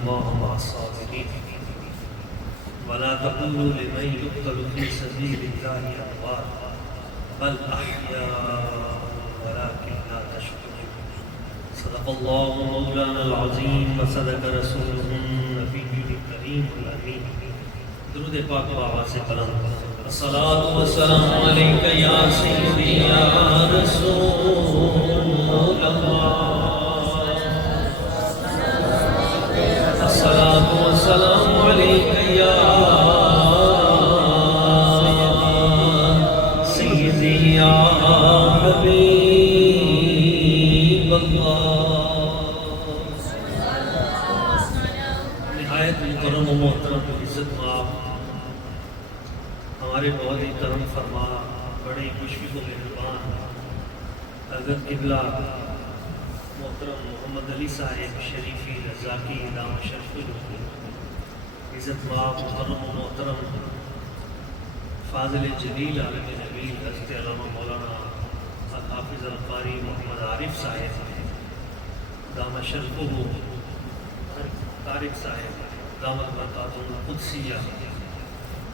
الله مع الصابرين ولا تقولوا لمن يقتل في سبيل الله أموات بل أحياء ولكن لا تشكرون. صدق الله مولانا العظيم وصدق رسوله النبي الكريم الأمين. درود پاک بآواز بلند. الصلاة والسلام عليك يا سيدي يا رسول الله. الصلاة والسلام عليك يا سيدي يا حبيب الله. نہایت مکرم و محترم عزت مآب ہمارے بہت ہی کرم فرما بڑے مشفق و مہربان حضرت قبلہ محترم محمد علی صاحب شریفی رضاکی دام شرف الحضور، عزت مآب محترم و محترم فاضل جلیل عالم نبیل حضرت علامہ مولانا الحافظ القاری محمد عارف صاحب دام شرف طارق صاحب دامت برکاتہ القدسیہ،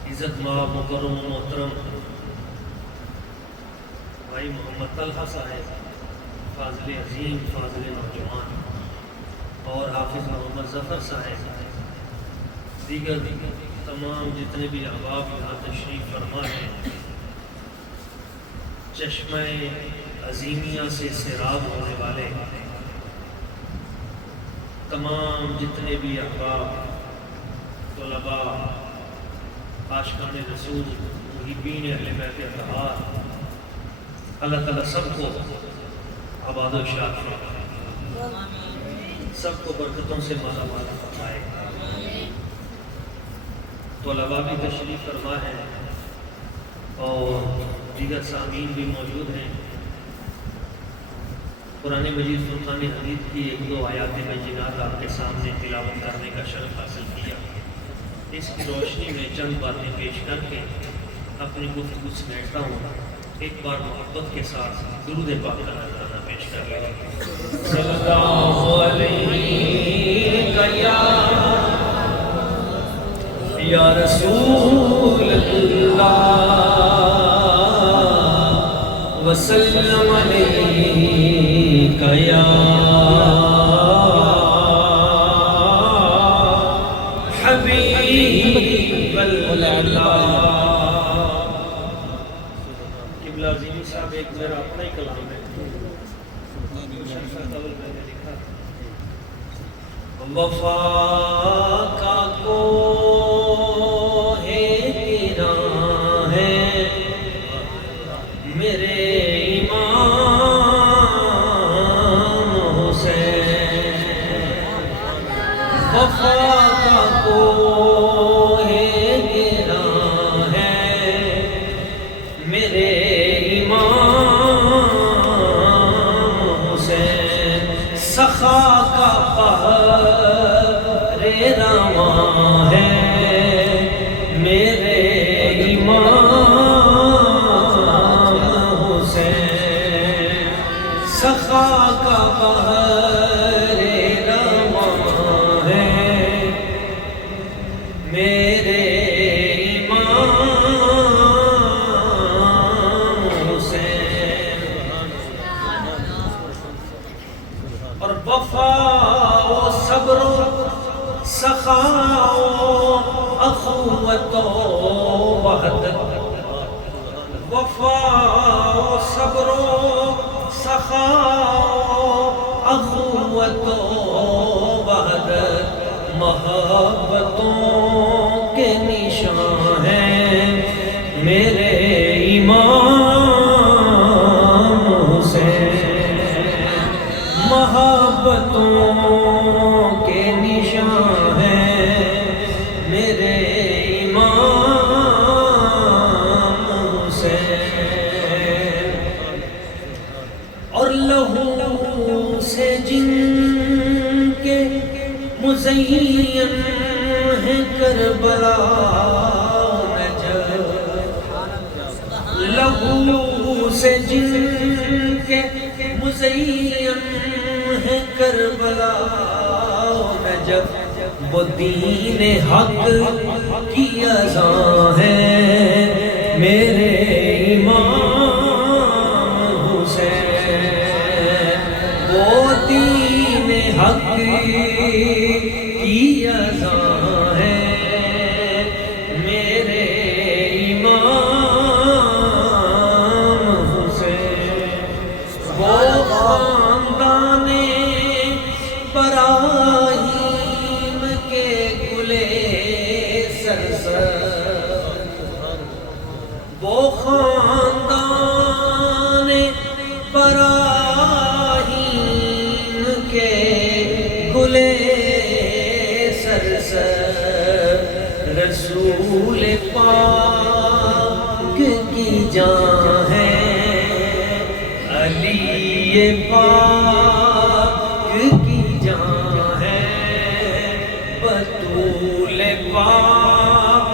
عزت مآب مکرم و محترم بھائی محمد طلحہ صاحب فاضل عظیم فاضل نوجوان، اور حافظ محمد ظفر صاحب، دیگر تمام جتنے بھی احباب یہاں تشریف فرما ہیں، چشمہ عظیمیہ سے سیراب ہونے والے تمام جتنے بھی احباب، طلباء، عاشقان رسول، محبین اہل بیت اطہار، اللہ تعالیٰ سب کو آباد و شاد فرمائے، سب کو برکتوں سے مالا مال فرمائے. طلباء بھی تشریف فرما ہے اور دیگر سامعین بھی موجود ہیں. قرآن مجید فرقان حمید کی ایک دو آیات بینات آپ کے سامنے تلاوت کرنے کا شرف حاصل کیا. اس کی روشنی میں چند باتیں پیش کر کے اپنی گفتگو سمیٹتا ہوں. ایک بار محبت کے ساتھ درود پاک کا نذرانہ پیش کر لیں. صلی اللہ علیہ یا رسول اللہ وسلم علیک یا حبیب اللہ. قبلہ عظیمی صاحب ایک میرا اپنا ہی کلام ہے، وفا کا کوہ گراں ہے میرے امام حسین، وفا کا کوہ گراں ہے میرے سخا کا پہر رواں ہے میرے امام حسین، سخا کا پہر رواں ہے میرے امام حسین. اور وفا و صبر و سخا و اخوت و وحدت، وفا و صبر و سخا و اخوت و وحدت محبتوں کے نشان ہیں میرے امام حسین، محبتوں کے نشان ہیں میرے امام حسین. اور لہو سے جن کے مزین ہے کربلا نجف، لہو سے جن کے مزین ہے کربلا نجف، وہ دین حق کی اذان ہے میرے امام حسین، وہ دین حق کی اذان ہے میرے امام حسین، وہ خاندان براہیم کے گلے سرسر، وہ خاندان براہیم کے گلے سرسر، رسول پاک کی جان ہے علی پاک کی جان ہے، بطول پاک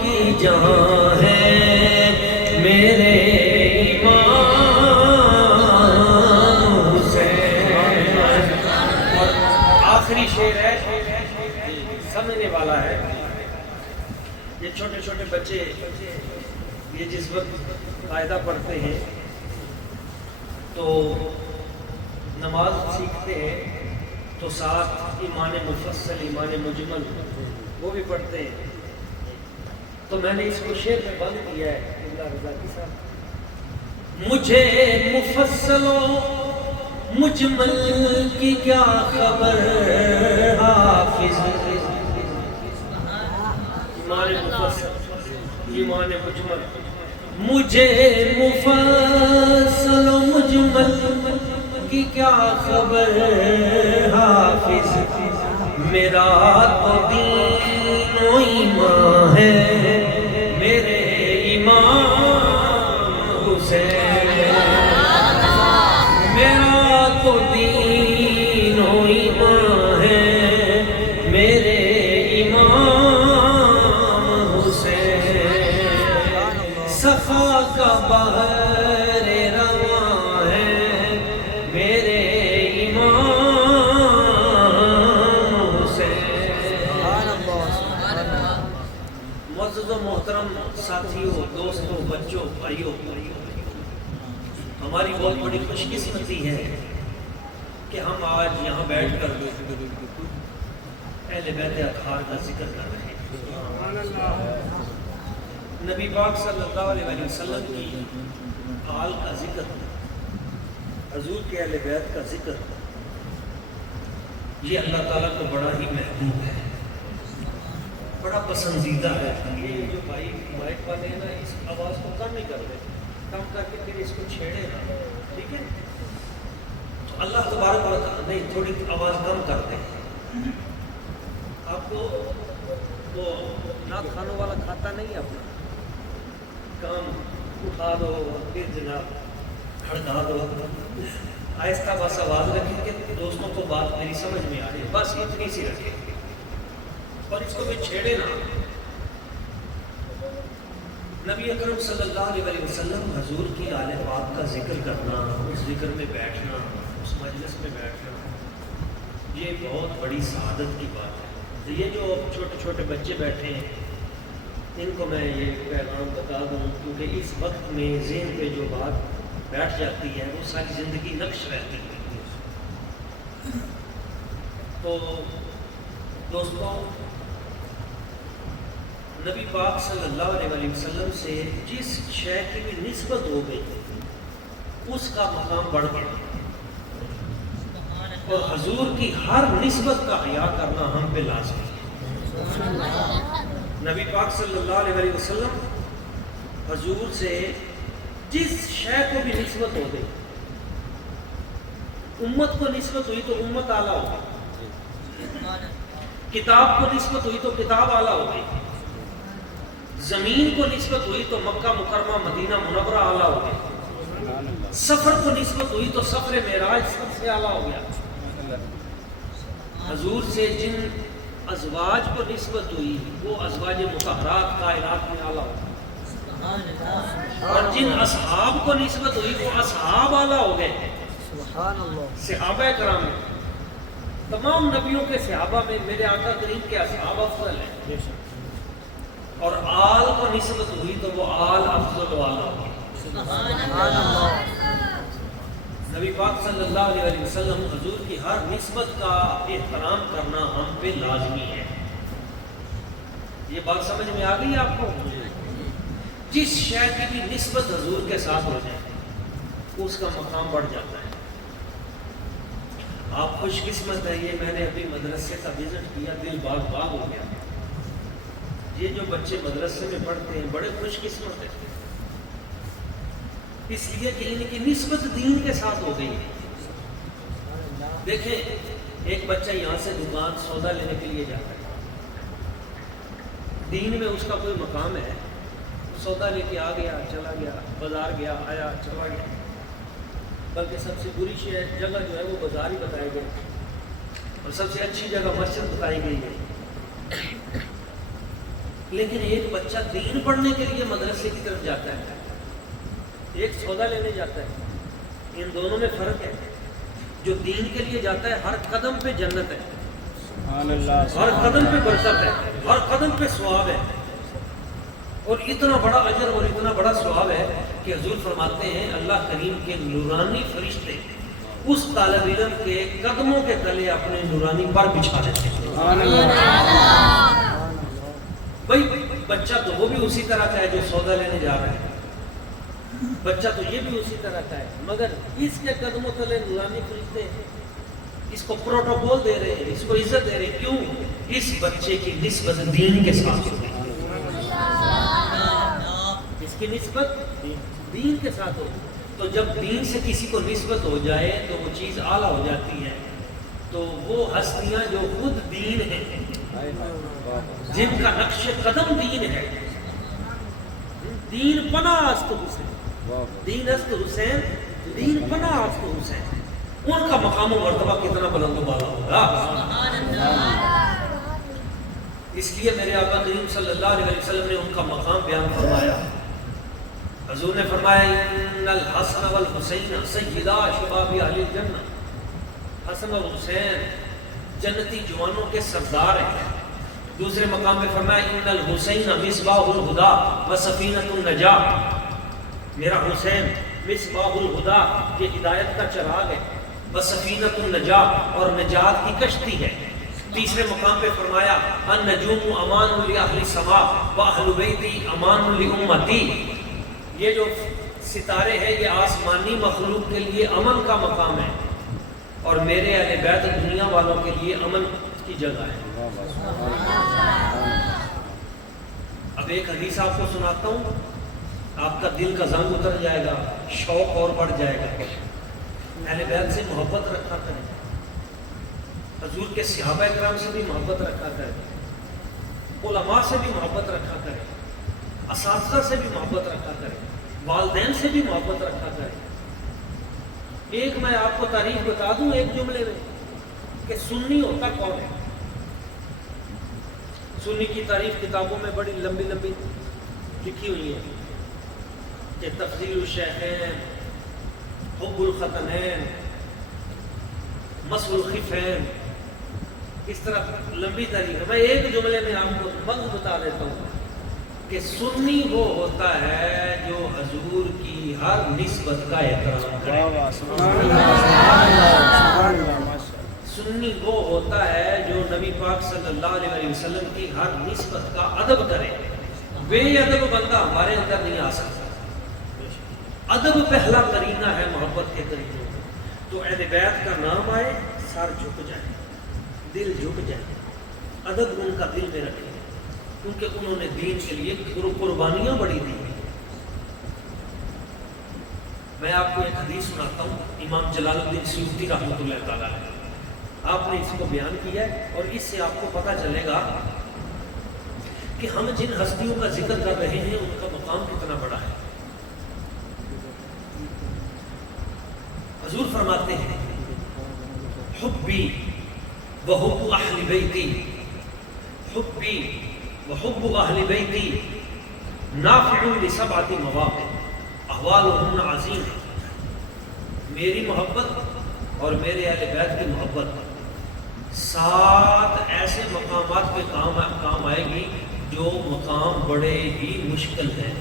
کی جان ہے میرے امام حسین۔ اور آخری شعر ہے، سمجھنے والا ہے۔ یہ چھوٹے چھوٹے بچے یہ جس وقت قاعدہ پڑھتے ہیں تو نماز سیکھتے ہیں تو ساتھ ایمان مفصل، ایمان مجمل وہ بھی پڑھتے ہیں، تو میں نے اس کو شعر میں بند کیا ہے۔ مجھے مفصل و مجمل کی کیا خبر حافظ، ایمان مفصل ایمان مجمل، مجھے مفصل و مجمل کی کیا خبر حافظ، میرا تو دین و ایمان ہے میرے امام حسین، میرا تو دین و ایمان ہے میرے امام حسین، صفا کا بحر رواں ہے میرے امام حسین۔ معزز و محترم ساتھیوں، دوستوں، بچوں، بھائیوں، ہماری بہت بڑی خوش قسمتی ہے کہ ہم آج یہاں بیٹھ کر اہل بیت اطہار کا ذکر کر رہے ہیں۔ نبی پاک صلی اللہ علیہ وسلم کی آل کا ذکر، حضور کے اہل بیت کا ذکر، یہ اللہ تعالیٰ کو بڑا ہی محبوب ہے، بڑا پسندیدہ ہے۔ یہ جو بھائی مائک والے ہیں نا، اس آواز کو کم نہیں کر دیں، کم کر کے پھر اس کو چھیڑے نا، ٹھیک ہے؟ تو اللہ تبارک و تعالیٰ نہیں، تھوڑی آواز کم کر دیں۔ آپ کو وہ نعت خانوں والا کھاتا نہیں ہے اپنا کام اٹھا دو پھر جناب کھڑکا دو، آہستہ بس آواز رکھیں کہ دوستوں کو بات میری سمجھ میں آ رہی ہے، بس اتنی سی رکھیں اور اس کو بھی چھیڑے نا۔ نبی اکرم صلی اللہ علیہ وسلم حضور کی آل پاک کا ذکر کرنا، اس ذکر میں بیٹھنا، اس مجلس میں بیٹھنا، یہ بہت بڑی سعادت کی بات ہے۔ یہ جو چھوٹے چھوٹے بچے بیٹھے ہیں ان کو میں یہ پیغام بتا دوں، کیونکہ اس وقت میں ذہن پہ جو بات بیٹھ جاتی ہے وہ ساری زندگی نقش رہتی ہے۔ تو دوستوں، نبی پاک صلی اللہ علیہ وسلم سے جس شے کی بھی نسبت ہو گئی اس کا مقام بڑھ گیا، اور حضور کی ہر نسبت کا حیا کرنا ہم پہ لازم ہے۔ نبی پاک صلی اللہ علیہ وسلم حضور سے جس شے کو بھی نسبت ہو گئی، امت کو نسبت ہوئی تو امت اعلیٰ ہو گئی، کتاب کو نسبت ہوئی تو کتاب اعلیٰ ہو گئی، زمین کو نسبت ہوئی تو مکہ مکرمہ مدینہ منورہ اعلیٰ ہو گیا، سفر کو نسبت ہوئی تو سفر معراج سب سے اعلیٰ ہو گیا۔ حضور سے جن ازواج کو نسبت ہوئی وہ ازواج مطہرات کائنات میں اعلیٰ ہو گئے، اور جن اصحاب کو نسبت ہوئی وہ اصحاب اعلیٰ ہو گئے، صحابہ کرام۔ تمام نبیوں کے صحابہ میں میرے آقا کریم کے اصحاب افضل ہیں، اور آل کو نسبت ہوئی تو وہ آل افضل والا ہوگی۔ نبی پاک صلی اللہ علیہ وسلم حضور کی ہر نسبت کا احترام کرنا ہم پہ لازمی ہے۔ یہ بات سمجھ میں آ گئی آپ کو؟ جس شے کی بھی نسبت حضور کے ساتھ ہو جائے اس کا مقام بڑھ جاتا ہے۔ آپ خوش قسمت ہے، یہ میں نے ابھی مدرسے کا وزٹ کیا، دل باغ باغ ہو گیا۔ یہ جو بچے مدرسے میں پڑھتے ہیں بڑے خوش قسمت ہیں، اس لیے کہ ان کی نسبت دین کے ساتھ ہو گئی ہے۔ دیکھیں ایک بچہ یہاں سے دکان سودا لینے کے لیے جاتا ہے، دین میں اس کا کوئی مقام ہے، سودا لے کے آ گیا، چلا گیا، بازار گیا، آیا، چلا گیا، بلکہ سب سے بری جگہ جو ہے وہ بازار ہی بتائی گئی، اور سب سے اچھی جگہ مسجد بتائی گئی ہے۔ لیکن ایک بچہ دین پڑھنے کے لیے مدرسے کی طرف جاتا ہے، ایک سودا لینے جاتا ہے، ان دونوں میں فرق ہے۔ جو دین کے لیے جاتا ہے ہر قدم پہ جنت ہے، ہر قدم پہ برکت ہے، ہر قدم پہ ثواب ہے، اور اتنا بڑا اجر اور اتنا بڑا ثواب ہے کہ حضور فرماتے ہیں اللہ کریم کے نورانی فرشتے اس طالب علم کے قدموں کے تلے اپنے نورانی پر بچھا دیتے ہیں۔ بھائی بچہ تو وہ بھی اسی طرح کا ہے جو سودا لینے جا رہا ہے، بچہ تو یہ بھی اسی طرح کا ہے، مگر اس کے قدموں تلے نورانی فرشتے اس کو پروٹوکول دے رہے ہیں، اس کو عزت دے رہے ہیں۔ کیوں؟ اس بچے کی نسبت دین کے ساتھ ہو، اس کی نسبت دین کے ساتھ ہو۔ تو جب دین سے کسی کو نسبت ہو جائے تو وہ چیز اعلیٰ ہو جاتی ہے۔ تو وہ ہستیاں جو خود دین ہیں، جن کا نقش قدم دین ہے، دین پناہ است حسین، دین است حسین، دین پناہ است حسین، ان کا مقام و مرتبہ کتنا بلند و بالا ہوگا۔ اس لیے میرے آقا کریم صلی اللہ علیہ وسلم نے ان کا مقام بیان فرمایا۔ حضور نے فرمایا ان الحسن والحسین سیدا شباب اہل الجنہ، حسن اور حسین جنتی جوانوں کے سردار ہیں۔ دوسرے مقام پہ فرمایا ان الحسین مصباح الہدی و سفینۃ النجاۃ، میرا حسین مصباح الہدی، یہ ہدایت کا چراغ ہے، و سفینۃ النجاۃ، اور نجات کی کشتی ہے۔ تیسرے مقام پہ فرمایا النجوم امان لاہل السماء و اہل بیتی امان لامتی، یہ جو ستارے ہیں یہ آسمانی مخلوق کے لیے امن کا مقام ہے، اور میرے اہل بیت دنیا والوں کے لیے امن کی جگہ ہے۔ اب ایک حدیث آپ کو سناتا ہوں، آپ کا دل کا زنگ اتر جائے گا، شوق اور بڑھ جائے گا۔ اہل بیت سے محبت رکھا کریں، حضور کے صحابہ کرام سے بھی محبت رکھا کریں، علماء سے بھی محبت رکھا کریں، اساتذہ سے بھی محبت رکھا کریں، والدین سے بھی محبت رکھا کریں۔ ایک میں آپ کو تعریف بتا دوں ایک جملے میں کہ سنی ہوتا کون ہے۔ سنی کی تعریف کتابوں میں بڑی لمبی لمبی لکھی ہوئی ہے کہ تفضیل الشیخین، حب الختنین، مسح الخفین، اس طرح لمبی تعریف ہے۔ میں ایک جملے میں آپ کو مغز بتا دیتا ہوں کہ سنی وہ ہوتا ہے جو حضور کی ہر نسبت کا احترام کرے۔ سنی وہ ہوتا ہے جو نبی پاک صلی اللہ علیہ وسلم کی ہر نسبت کا ادب کرے۔ بے ادب بندہ ہمارے اندر نہیں آ سکتا۔ ادب پہلا کرینہ ہے محبت کے کرینوں میں۔ تو اہل بیت کا نام آئے سر جھک جائے، دل جھک جائے، ادب ان کا دل میں رکھے، کیونکہ انہوں نے دین کے لیے قربانیاں بڑی دی۔ میں آپ کو ایک حدیث سناتا ہوں، امام جلال الدین سیوطی رحمۃ اللہ تعالیٰ ہے، آپ نے اس کو بیان کیا ہے، اور اس سے آپ کو پتہ چلے گا کہ ہم جن ہستیوں کا ذکر کر رہے ہیں ان کا مقام کتنا بڑا ہے۔ حضور فرماتے ہیں حبی وحب اہل بیتی، حبی وحب اہل بیتی نافع لسبعۃ مواقع احوالہن عظیم، میری محبت اور میرے اہل بیت کی محبت 7 ایسے مقامات پہ کام آئے گی جو مقام بڑے ہی مشکل ہیں.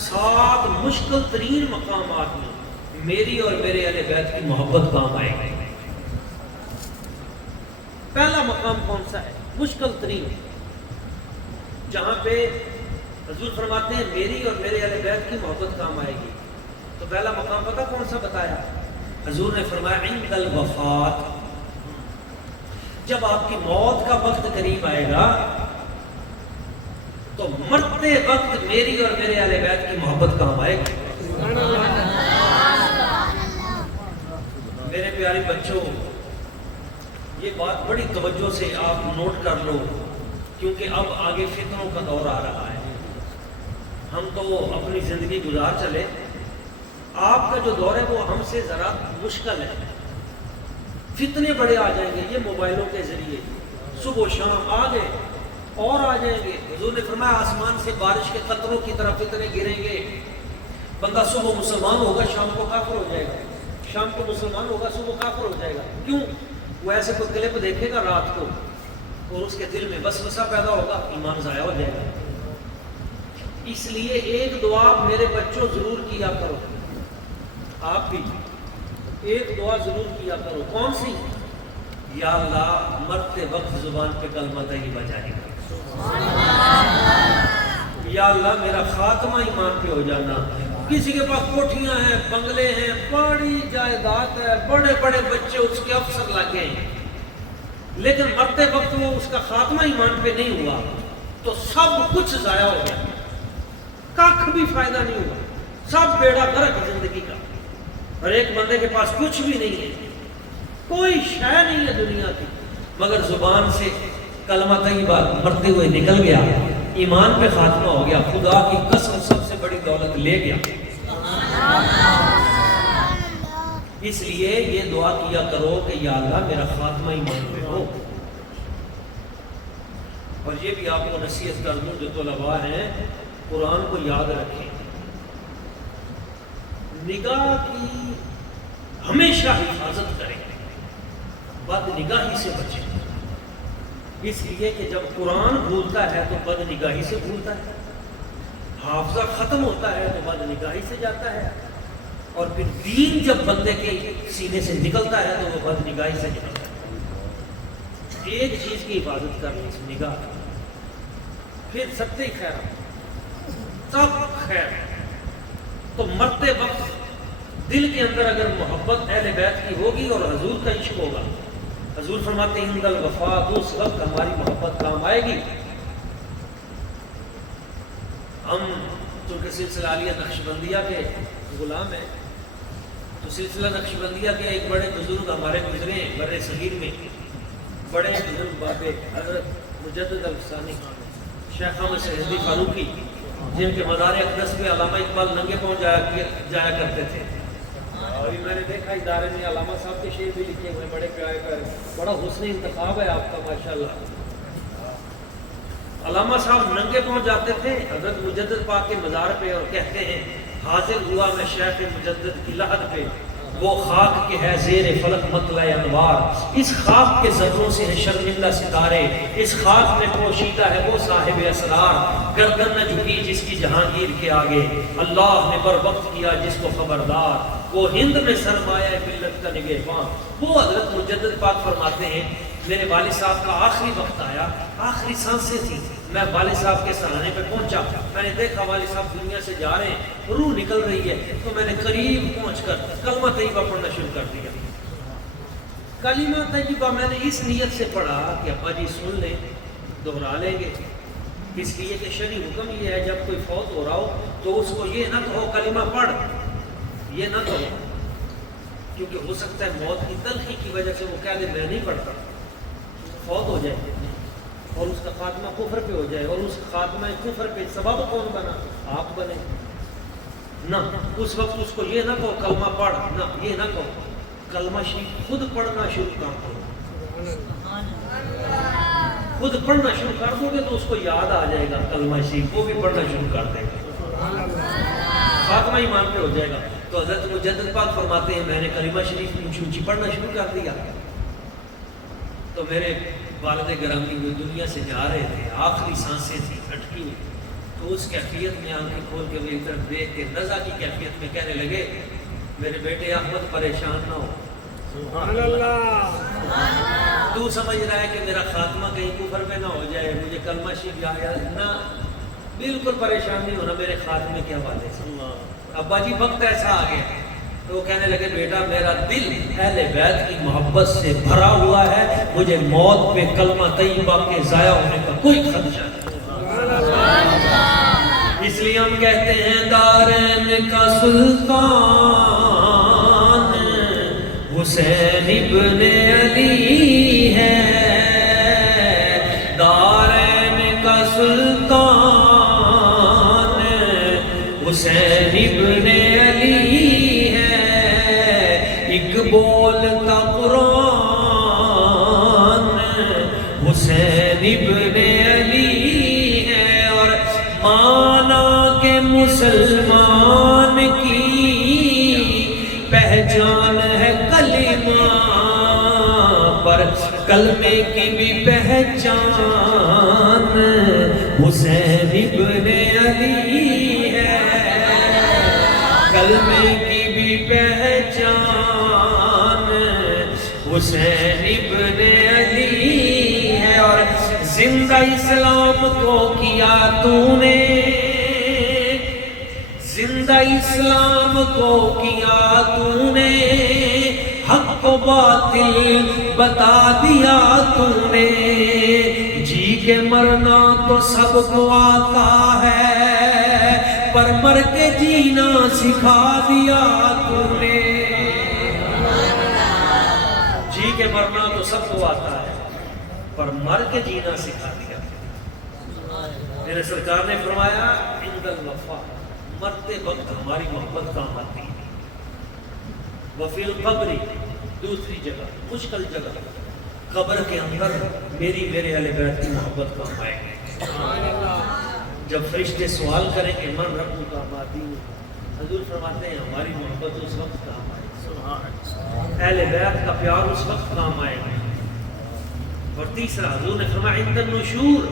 7 مشکل ترین مقامات میں میری اور میرے اہل بیت کی محبت کام آئے گی. پہلا مقام کون سا ہے؟ مشکل ترین، جہاں پہ حضور فرماتے ہیں میری اور میرے اہل بیت کی محبت کام آئے گی. تو پہلا مقام پتہ کون سا بتایا؟ حضور نے فرمایا عند الوفات، جب آپ کی موت کا وقت قریب آئے گا تو مرتے وقت میری اور میرے اہل بیت کی محبت کام آئے گی. میرے پیارے بچوں، یہ بات بڑی توجہ سے آپ نوٹ کر لو، کیونکہ اب آگے فتنوں کا دور آ رہا ہے. ہم تو اپنی زندگی گزار چلے، آپ کا جو دور ہے وہ ہم سے ذرا مشکل ہے. فتنے بڑے آ جائیں گے یہ موبائلوں کے ذریعے، صبح و شام آ گئے اور آ جائیں گے. حضور نے فرمایا آسمان سے بارش کے قطروں کی طرح فتنے گریں گے. بندہ صبح مسلمان ہوگا شام کو کافر ہو جائے گا، شام کو مسلمان ہوگا صبح کافر ہو جائے گا. کیوں؟ وہ ایسے کوئی کلپ دیکھے گا رات کو اور اس کے دل میں وسوسہ پیدا ہوگا، ایمان ضائع ہو جائے گا. اس لیے ایک دعا میرے بچوں ضرور کیا کرو، آپ بھی ایک دعا ضرور کیا کرو. کون سی؟ یا اللہ مرتے وقت زبان پہ کلمہ طیبہ جائے گا. یا اللہ میرا خاتمہ ایمان پہ ہو جانا. کسی کے پاس کوٹھیاں ہیں، بنگلے ہیں، بڑی جائیداد ہے، بڑے بڑے بچے اس کے افسر لگے ہیں، لیکن مرتے وقت وہ اس کا خاتمہ ایمان پہ نہیں ہوا تو سب کچھ ضائع ہو گیا، کخ بھی فائدہ نہیں ہوا، سب بیڑا غرق زندگی کا. اور ایک بندے کے پاس کچھ بھی نہیں ہے، کوئی شے نہیں ہے دنیا کی، مگر زبان سے کلمہ طیبہ مرتے ہوئے نکل گیا، ایمان پہ خاتمہ ہو گیا. خدا کی قسم سب سے بڑی دولت لے گیا. اس لیے یہ دعا کیا کرو کہ یا اللہ میرا خاتمہ ایمان پہ ہو. اور یہ بھی آپ کو نصیحت کر دوں جو طلباء ہیں، قرآن کو یاد رکھیں، نگاہ کی ہمیشہ حفاظت کریں، بد نگاہی سے بچیں. اس لیے کہ جب قرآن بھولتا ہے تو بد نگاہی سے بھولتا ہے، حافظہ ختم ہوتا ہے تو بد نگاہی سے جاتا ہے، اور پھر دین جب بندے کے سینے سے نکلتا ہے تو وہ بد نگاہی سے نکلتا ہے. ایک چیز کی حفاظت کرنی اس نگاہ کی، پھر سب سے خیر، سب خیر. تو مرتے وقت دل کے اندر اگر محبت اہل بیت کی ہوگی اور حضور کا عشق ہوگا، حضور فرماتے ہیں عند الوفات، اس وقت ہماری محبت کام آئے گی. ہم چونکہ سلسلہ عالیہ نقشبندیہ کے غلام ہیں، تو سلسلہ نقشبندیہ کے ایک بڑے بزرگ ہمارے گزرے ہیں بر صغیر میں، بڑے بزرگ بابے حضرت مجدد الفسانی شیخ احمد سہندی فاروقی، جن کے مزار اقدس پہ علامہ اقبال ننگے پاؤں جایا کرتے تھے. ابھی میں نے دیکھا ادارے میں علامہ صاحب کے شعر بھی لکھے ہوئے بڑے پیارے پیارے. بڑا حسن انتخاب ہے آپ کا ماشاءاللہ. علامہ صاحب ننگے پاؤں جاتے تھے حضرت مجدد پاک کے مزار پہ اور کہتے ہیں حاضر ہوا میں شیخ مجدد کی لحد پہ، وہ خاک کے ہے زیر فلک مطلع انوار، اس خاک کے ذروں سے ہے شرمندہ ستارے، اس خاک میں پوشیدہ ہے وہ صاحب اسرار، گردن نہ جھکی جس کی جہانگیر کے آگے، اللہ نے بر وقت کیا جس کو خبردار، وہ ہند میں سرمایہ ملت کا نگہبان. وہ حضرت مجدد پاک فرماتے ہیں میرے والد صاحب کا آخری وقت آیا، آخری سانسیں تھیں، میں والد صاحب کے سرانے پہ پہنچا، میں نے دیکھا والد صاحب دنیا سے جا رہے ہیں، روح نکل رہی ہے، تو میں نے قریب پہنچ کر کلمہ طیبہ پڑھنا شروع کر دیا. کلمہ طیبہ میں نے اس نیت سے پڑھا کہ ابا جی سن لیں، دہرا لیں گے، اس لیے کہ شرعی حکم یہ ہے جب کوئی فوت ہو رہا ہو تو اس کو یہ نہ کہو کلمہ پڑھ، یہ نہ کہو، کیونکہ ہو سکتا ہے موت کی تلخی کی وجہ سے وہ کہہ دے میں نہیں پڑھتا، فوت ہو جائے اور اس کا خاتمہ کفر پہ ہو جائے، اور اس خاتمہ کفر پہ سبب کون بنا؟ آپ بنے. نہ اس وقت اس کو یہ نہ کہو کلمہ پڑھ، نہ یہ نہ کہو، کلمہ شریف خود پڑھنا شروع کرو. خود پڑھنا شروع کر دو گے تو اس کو یاد آ جائے گا کلمہ شریف، وہ بھی پڑھنا شروع کر دے گا، خاتمہ ایمان پہ ہو جائے گا. تو حضرت مجدد پاک فرماتے ہیں میں نے کلمہ شریف اونچی اونچی پڑھنا شروع کر دیا. تو میرے والد گرامی وہ دنیا سے جا رہے تھے، آخری سانسیں تھیں اٹکی ہوئی، تو اس کیفیت میں آنکھیں کھول کے میری طرف دیکھ کے رضا کی کیفیت میں کہنے لگے میرے بیٹے احمد پریشان نہ ہو، سبحان اللہ، تو سمجھ رہا ہے کہ میرا خاتمہ کہیں کفر میں نہ ہو جائے، مجھے کلمہ شریف یاد نہ، بالکل پریشان نہیں ہونا میرے خاتمے کے حوالے سے۔ ابا جی وقت ایسا آ گیا تو وہ کہنے لگے بیٹا میرا دل اہل بیت کی محبت سے بھرا ہوا ہے، مجھے موت پہ کلمہ طیبہ کے ضائع ہونے کا کوئی خدشہ نہیں، اس لیے ہم کہتے ہیں دارین کا سلطان حسین ابن علی ہے، دارین کا سلطان حسین ابن علی ہے، ایک بولتا قرآن حسین ابن علی ہے، اور مانا کہ مسلمان کی پہچان ہے کلمہ، پر کلمے کی بھی پہچان حسین ابن علی ہے، کلمے کی بھی پہچان حسین ابن علی ہے، اور زندہ اسلام کو کیا تو نے، زندہ اسلام کو کیا تو نے، حق و باطل بتا دیا تو نے، جی کے مرنا تو سب کو آتا ہے، پر مر کے جینا سکھا دیا تو نے، جی کے مرنا تو سب کو آتا ہے پر مر کے جینا سکھا دیا۔ میرے سرکار نے فرمایا عند الوفا، مرتے وقت ہماری محبت کام آتی ہے، وفی القبر، دوسری جگہ مشکل جگہ قبر کے اندر میری میرے اہل بیت کی محبت کام آئے گی۔ جب فرشتے سوال کریں کہ من رب کا مادی، حضور فرماتے ہیں ہماری محبت اس وقت کام آئے گی، اہل بیت کا پیار اس وقت کام آئے گا۔ اور تیسرا حضور نے فرمایا عند النشور،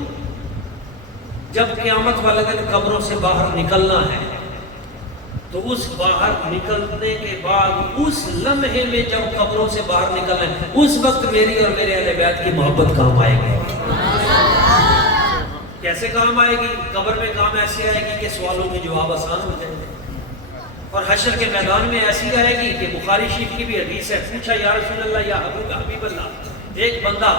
جب قیامت والے دن قبروں سے باہر نکلنا ہے تو اس باہر نکلنے کے بعد اس لمحے میں جب قبروں سے باہر نکلنا ہے اس وقت میری اور میرے اہل بیت کی محبت کام آئے گی۔ کیسے کام آئے گی؟ قبر میں کام ایسے آئے گی کہ سوالوں کے جواب آسان ہو جائیں گے، اور حشر کے میدان میں ایسی آئے گی کہ بخاری شریف کی بھی حدیث ہے، پوچھا یا رسول اللہ یا حبیب اللہ، ایک بندہ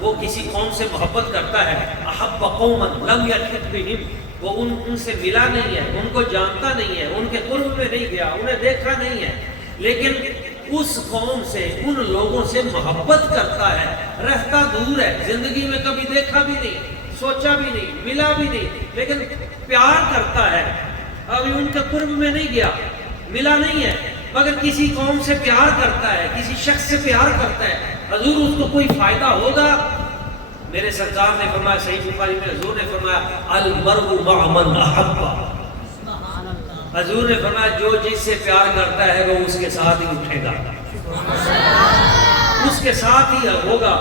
وہ کسی قوم سے محبت کرتا ہے، احب قوما لم یلحق بہم، وہ ان سے ملا نہیں ہے، ان کو جانتا نہیں ہے، ان کے قرب میں نہیں گیا، انہیں دیکھا نہیں ہے، لیکن اس قوم سے ان لوگوں سے محبت کرتا ہے، رہتا دور ہے، زندگی میں کبھی دیکھا بھی نہیں، سوچا بھی نہیں، ملا بھی نہیں، لیکن پیار کرتا ہے، ابھی ان کے قرب میں نہیں گیا، ملا نہیں ہے، مگر کسی قوم سے پیار کرتا ہے، کسی شخص سے پیار کرتا ہے، حضور اس کو کوئی فائدہ ہوگا؟ میرے سرکار نے فرمایا صحیح بخاری میں، حضور نے فرمایا المرء مع من احب، حضور نے فرمایا جو جس سے پیار کرتا ہے وہ اس کے ساتھ ہی اٹھے گا، اس کے ساتھ ہی ہوگا،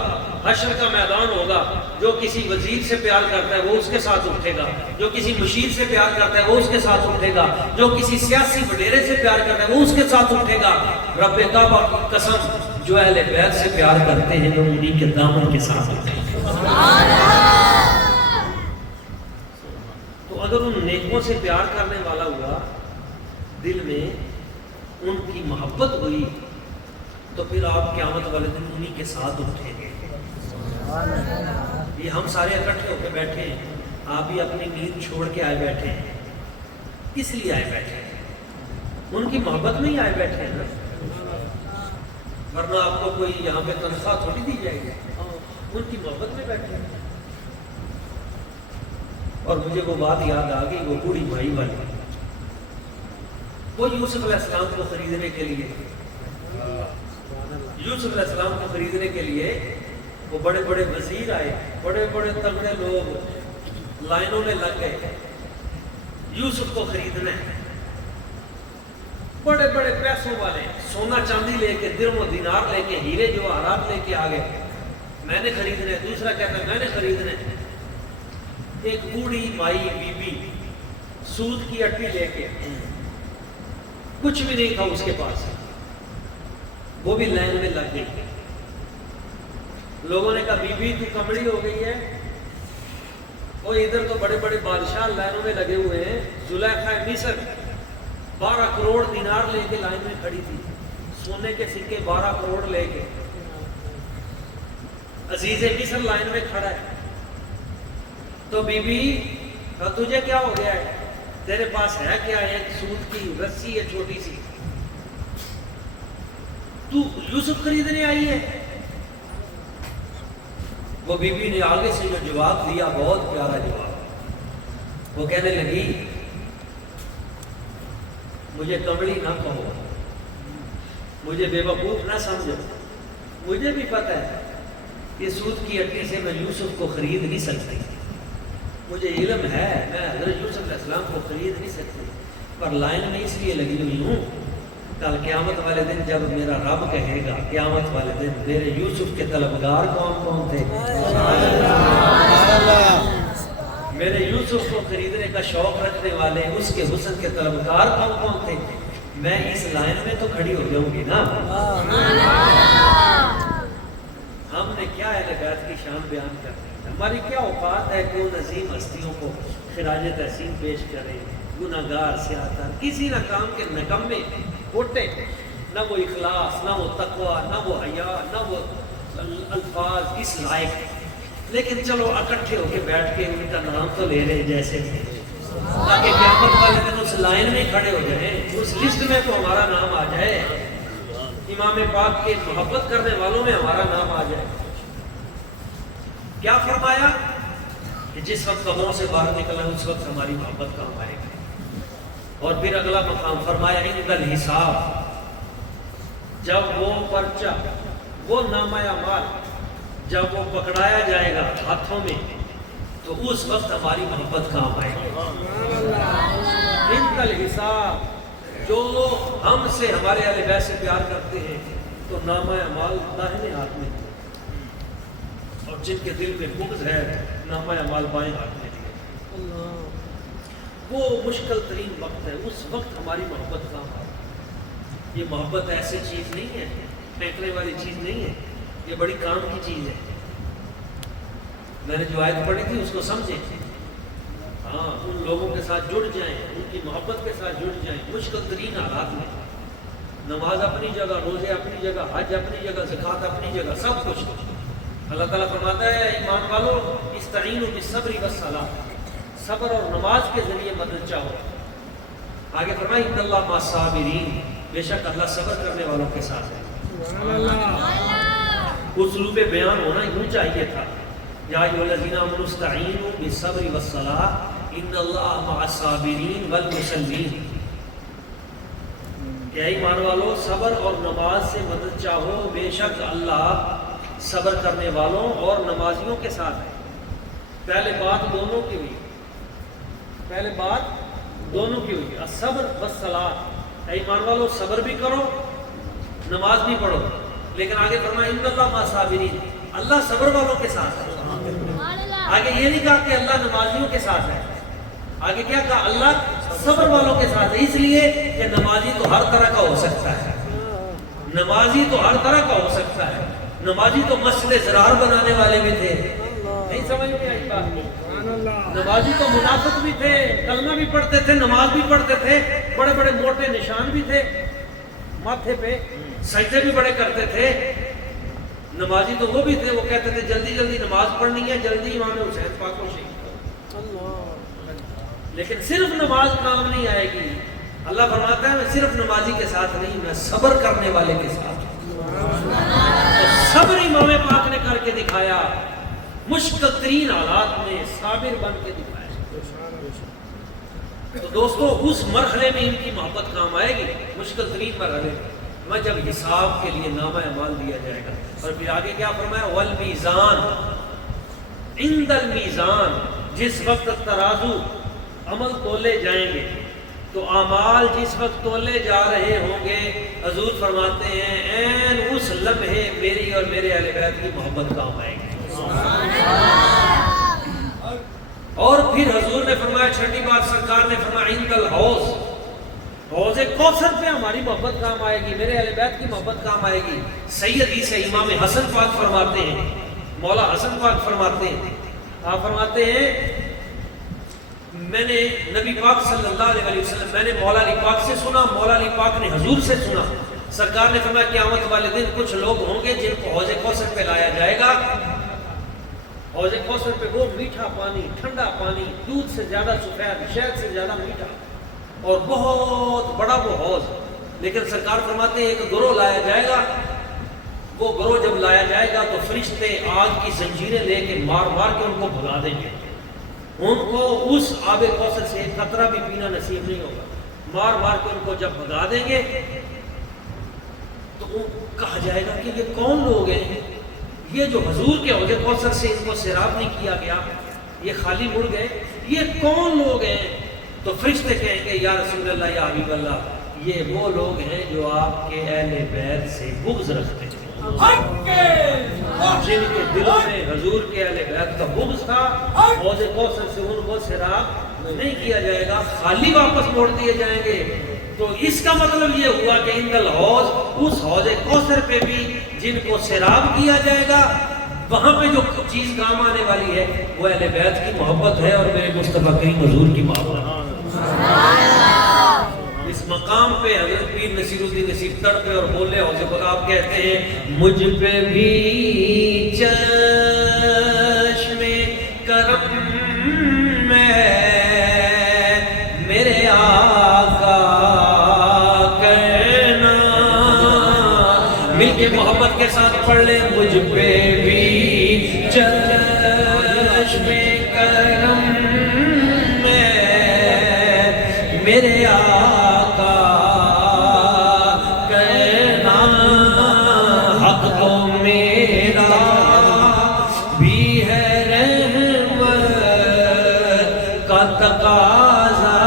حشر کا میدان ہوگا، جو کسی وزیر سے پیار کرتا ہے وہ اس کے ساتھ اٹھے گا، جو کسی مشیر سے پیار کرتا ہے وہ اس کے ساتھ اٹھے گا، جو کسی سیاسی وڈیرے سے پیار کرتا ہے وہ اس کے ساتھ اٹھے گا۔ رب کعبہ کی قسم، جو اہل بیت سے پیار کرتے ہیں وہ انہی کے دامن کے ساتھ اٹھے گا۔ تو اگر ان نیکوں سے پیار کرنے والا ہوا، دل میں ان کی محبت ہوئی، تو پھر آپ قیامت والے دن انہی کے ساتھ اٹھیں گے۔ یہ ہم سارے اکٹھے ہو کے بیٹھے ہیں، آپ بھی اپنی نیند چھوڑ کے آئے بیٹھے ہیں، کس لیے آئے بیٹھے ہیں؟ ان کی محبت میں ہی آئے بیٹھے ہیں نا، ورنہ آپ کو کوئی یہاں پہ تنخواہ تھوڑی دی جائے گی، ان کی محبت میں بیٹھے ہیں۔ اور مجھے وہ بات یاد آ گئی، وہ بوڑھی مائی والی، وہ یوسف علیہ السلام کو خریدنے کے لیے، یوسف علیہ السلام کو خریدنے کے لیے وہ بڑے بڑے وزیر آئے، بڑے بڑے تگڑے لوگ لائنوں میں لگ گئے، یوسف کو خریدنا ہے، بڑے بڑے پیسوں والے، سونا چاندی لے کے، درم و دینار لے کے، ہیرے جواہرات لے کے آ گئے، میں نے خریدنا ہے، دوسرا کہتا ہے میں نے خریدنا ہے۔ ایک بوڑھی مائی بی بی سود کی اٹھی لے کے، کچھ بھی نہیں تھا اس کے پاس، وہ بھی لائن میں لگ گئی۔ لوگوں نے کہا بی بی تو کمڑی ہو گئی ہے، وہ ادھر تو بڑے بڑے بادشاہ لائنوں میں لگے ہوئے ہیں۔ زلیخا مصر 12 کروڑ دینار لے کے لائن میں کھڑی تھی، سونے کے سکے 12 کروڑ لے کے۔ عزیز مصر لائن میں کھڑا ہے، تو بی بی تجھے کیا ہو گیا ہے؟ تیرے پاس ہے کیا؟ ایک سود کی رسی ہے چھوٹی سی، تو یوسف خریدنے آئی ہے؟ وہ بی بی نے آگے سے جو جواب دیا، بہت پیارا جواب۔ وہ کہنے لگی مجھے کمڑی نہ کہو، مجھے بے وقوف نہ سمجھو، مجھے بھی پتہ ہے کہ سود کی اٹھی سے میں یوسف کو خرید نہیں سکتی، مجھے علم ہے میں حضرت یوسف علیہ السلام کو خرید نہیں سکتی، پر لائن میں اس لیے لگی ہوئی ہوں، کل قیامت والے دن جب میرا رب کہے گا قیامت والے دن میرے یوسف کے طلبگار کون کون تھے، میرے یوسف کو خریدنے کا شوق رکھنے والے، اس کے حسن کے طلبگار کون کون تھے، میں اس لائن میں تو کھڑی ہو جاؤں گی نا۔ ہم نے کیا اہل بیت کی شان بیان کرنی ہے، ہماری کیا اوقات ہے کہ ان عظیم ہستیوں کو خراج تحسین پیش کریں، گناہگار سیاحت کسی نہ کام کے نکمے کھوٹے، نہ وہ اخلاص، نہ وہ تقوی، نہ وہ حیا، نہ وہ الفاظ اس لائق، لیکن چلو اکٹھے ہو کے بیٹھ کے ان کا نام تو لے رہے جیسے تاکہ قیامت والے دن اس لائن میں کھڑے ہو جائیں، اس لسٹ میں تو ہمارا نام آ جائے، امام پاک کے محبت کرنے والوں میں ہمارا نام آ جائے۔ کیا فرمایا کہ جس وقت قبروں سے باہر نکلنا اس وقت ہماری محبت کام آئے گی۔ اور پھر اگلا مقام فرمایا عند الحساب، جب وہ پرچہ، وہ نامہ اعمال جب وہ پکڑایا جائے گا ہاتھوں میں، تو اس وقت ہماری محبت کام آئے گی۔ عند الحساب، جو ہم سے ہمارے اہل بیت سے پیار کرتے ہیں تو نامہ اعمال داہنے ہاتھ میں، اور جن کے دل میں بغض ہے نامہ اعمال بائیں ہاتھ میں لیے۔ وہ مشکل ترین وقت ہے، اس وقت ہماری محبت کام آئے۔ یہ محبت ایسی چیز نہیں ہے، پھینکنے والی چیز نہیں ہے، یہ بڑی کام کی چیز ہے۔ میں نے جو آیت پڑھی تھی اس کو سمجھیں، ہاں ان لوگوں کے ساتھ جڑ جائیں، ان کی محبت کے ساتھ جڑ جائیں مشکل ترین حالات میں۔ نماز اپنی جگہ، روزے اپنی جگہ، حج اپنی جگہ، زکوٰۃ اپنی جگہ، سب کچھ۔ اللہ تعالیٰ فرماتا ہے ایمان والو استعینوا بالصبر والصلاۃ، صبر اور نماز کے ذریعے مدد چاہو۔ آگے فرمایا ان اللہ مع الصابرین، بے شک اللہ صبر کرنے والوں کے ساتھ ہے۔ اسلوب بیان ہونا یوں چاہیے تھا، یا ایھا الذین آمنوا استعینوا بالصبر والصلاۃ ان اللہ مع الصابرین والمصلین، کہ ایمان والو صبر اور نماز سے مدد چاہو، بے شک اللہ صبر کرنے والوں اور نمازیوں کے ساتھ ہے۔ پہلے بات دونوں کی ہوئی، پہلے بات دونوں کی ہوئی، الصبر والصلاۃ، ایمان والو صبر بھی کرو نماز بھی پڑھو، لیکن آگے فرمایا ان اللہ مع الصابرین، اللہ صبر والوں کے ساتھ ہے۔ آگے یہ نہیں کہا کہ اللہ نمازیوں کے ساتھ ہے، آگے کیا کہا؟ اللہ صبر والوں کے ساتھ ہے، اس لیے کہ نمازی تو ہر طرح کا ہو سکتا ہے، نمازی تو ہر طرح کا ہو سکتا ہے، نمازی تو مسجد زرار بنانے والے بھی تھے، نہیں سمجھ میں آئی بات؟ نمازی تو منافق بھی تھے، کلمہ بھی پڑھتے تھے، نماز بھی پڑھتے تھے، بڑے بڑے موٹے نشان بھی تھے ماتھے پہ، سجدے بھی بڑے کرتے تھے۔ نمازی تو وہ بھی تھے، وہ کہتے تھے جلدی جلدی نماز پڑھنی ہے، جلدی امام حسین پاک کو شہید کرو۔ لیکن صرف نماز کام نہیں آئے گی، اللہ فرماتا ہے میں صرف نمازی کے ساتھ نہیں، میں صبر کرنے والے کے ساتھ۔ صبر امام پاک نے کر کے دکھایا، مشکل ترین حالات میں صابر بن کے دکھایا۔ تو دوستو اس مرحلے میں ان کی محبت کام آئے گی، مشکل ترین مرحلے میں جب حساب کے لیے نامہ اعمال دیا جائے گا۔ اور پھر آگے کیا فرمایا؟ والمیزان، عند المیزان، جس وقت ترازو عمل تولے جائیں گے، تو اعمال جس وقت تولے جا رہے ہوں گے حضور فرماتے ہیں عین اس لمحے میری اور میرے اہل بیت کی محبت کام آئے گی. اور پھر حضور نے فرمایا چھٹی بات سرکار نے فرمایا عند الحوض، حوض کوثر پہ ہماری محبت کام آئے گی، میرے اہل بیت کی محبت کام آئے گی. سیدی سے امام حسن پاک فرماتے ہیں، مولا حسن پاک فرماتے ہیں، آپ فرماتے ہیں میں نے نبی پاک صلی اللہ علیہ وسلم، میں نے مولا علی پاک سے سنا، مولا علی پاک نے حضور سے سنا. سرکار نے فرمایا قیامت والے دن کچھ لوگ ہوں گے جن کو حوض کوثر پہ لایا جائے گا. حوض کوثر پہ وہ میٹھا پانی، ٹھنڈا پانی، دودھ سے زیادہ سفید، شہد سے زیادہ میٹھا، اور بہت بڑا وہ حوض. لیکن سرکار فرماتے ہیں ایک گروہ لایا جائے گا، وہ گروہ جب لایا جائے گا تو فرشتے آگ کی زنجیریں لے کے مار مار کے ان کو بھگا دیں گے. ان کو اس آب کوثر سے ایک قطرہ بھی پینا نصیب نہیں ہوگا. مار مار کے ان کو جب بھگا دیں گے تو کہا جائے گا کہ یہ کون لوگ ہیں، یہ جو حضور کے حوض کوثر سے ان کو سیراب نہیں کیا گیا، یہ خالی مڑ گئے، یہ کون لوگ ہیں؟ تو فرشتے کہیں گے یا رسول اللہ یا حبیب اللہ، یہ وہ لوگ ہیں جو آپ کے اہل بیت سے بغض رکھتے ہیں، جن کے دلوں میں حضور کے اہل بیت کا بغض تھا. حوض کوثر سے ان کو سیراب نہیں کیا جائے گا، خالی واپس موڑ دیے جائیں گے. تو اس کا مطلب یہ ہوا کہ عند الحوض، اس حوض کوثر پہ بھی جن کو سیراب کیا جائے گا، وہاں پہ جو چیز کام آنے والی ہے وہ اہل بیت کی محبت ہے اور میرے مصطفیٰ کریم حضور کی محبت. اس مقام پہ حضرت پیر نصیر الدین نصیر تڑپے اور بولے حوض کوثر. آپ کہتے ہیں مجھ پہ بھی چشم کرم میں میرے آقا کہنا، مل کے محبت کے ساتھ پڑھ لیں مجھ پہ بھی چشم کرم میں میرے آقا کہنا، حق تو میرا بھی ہے رحمت کا تقاضا،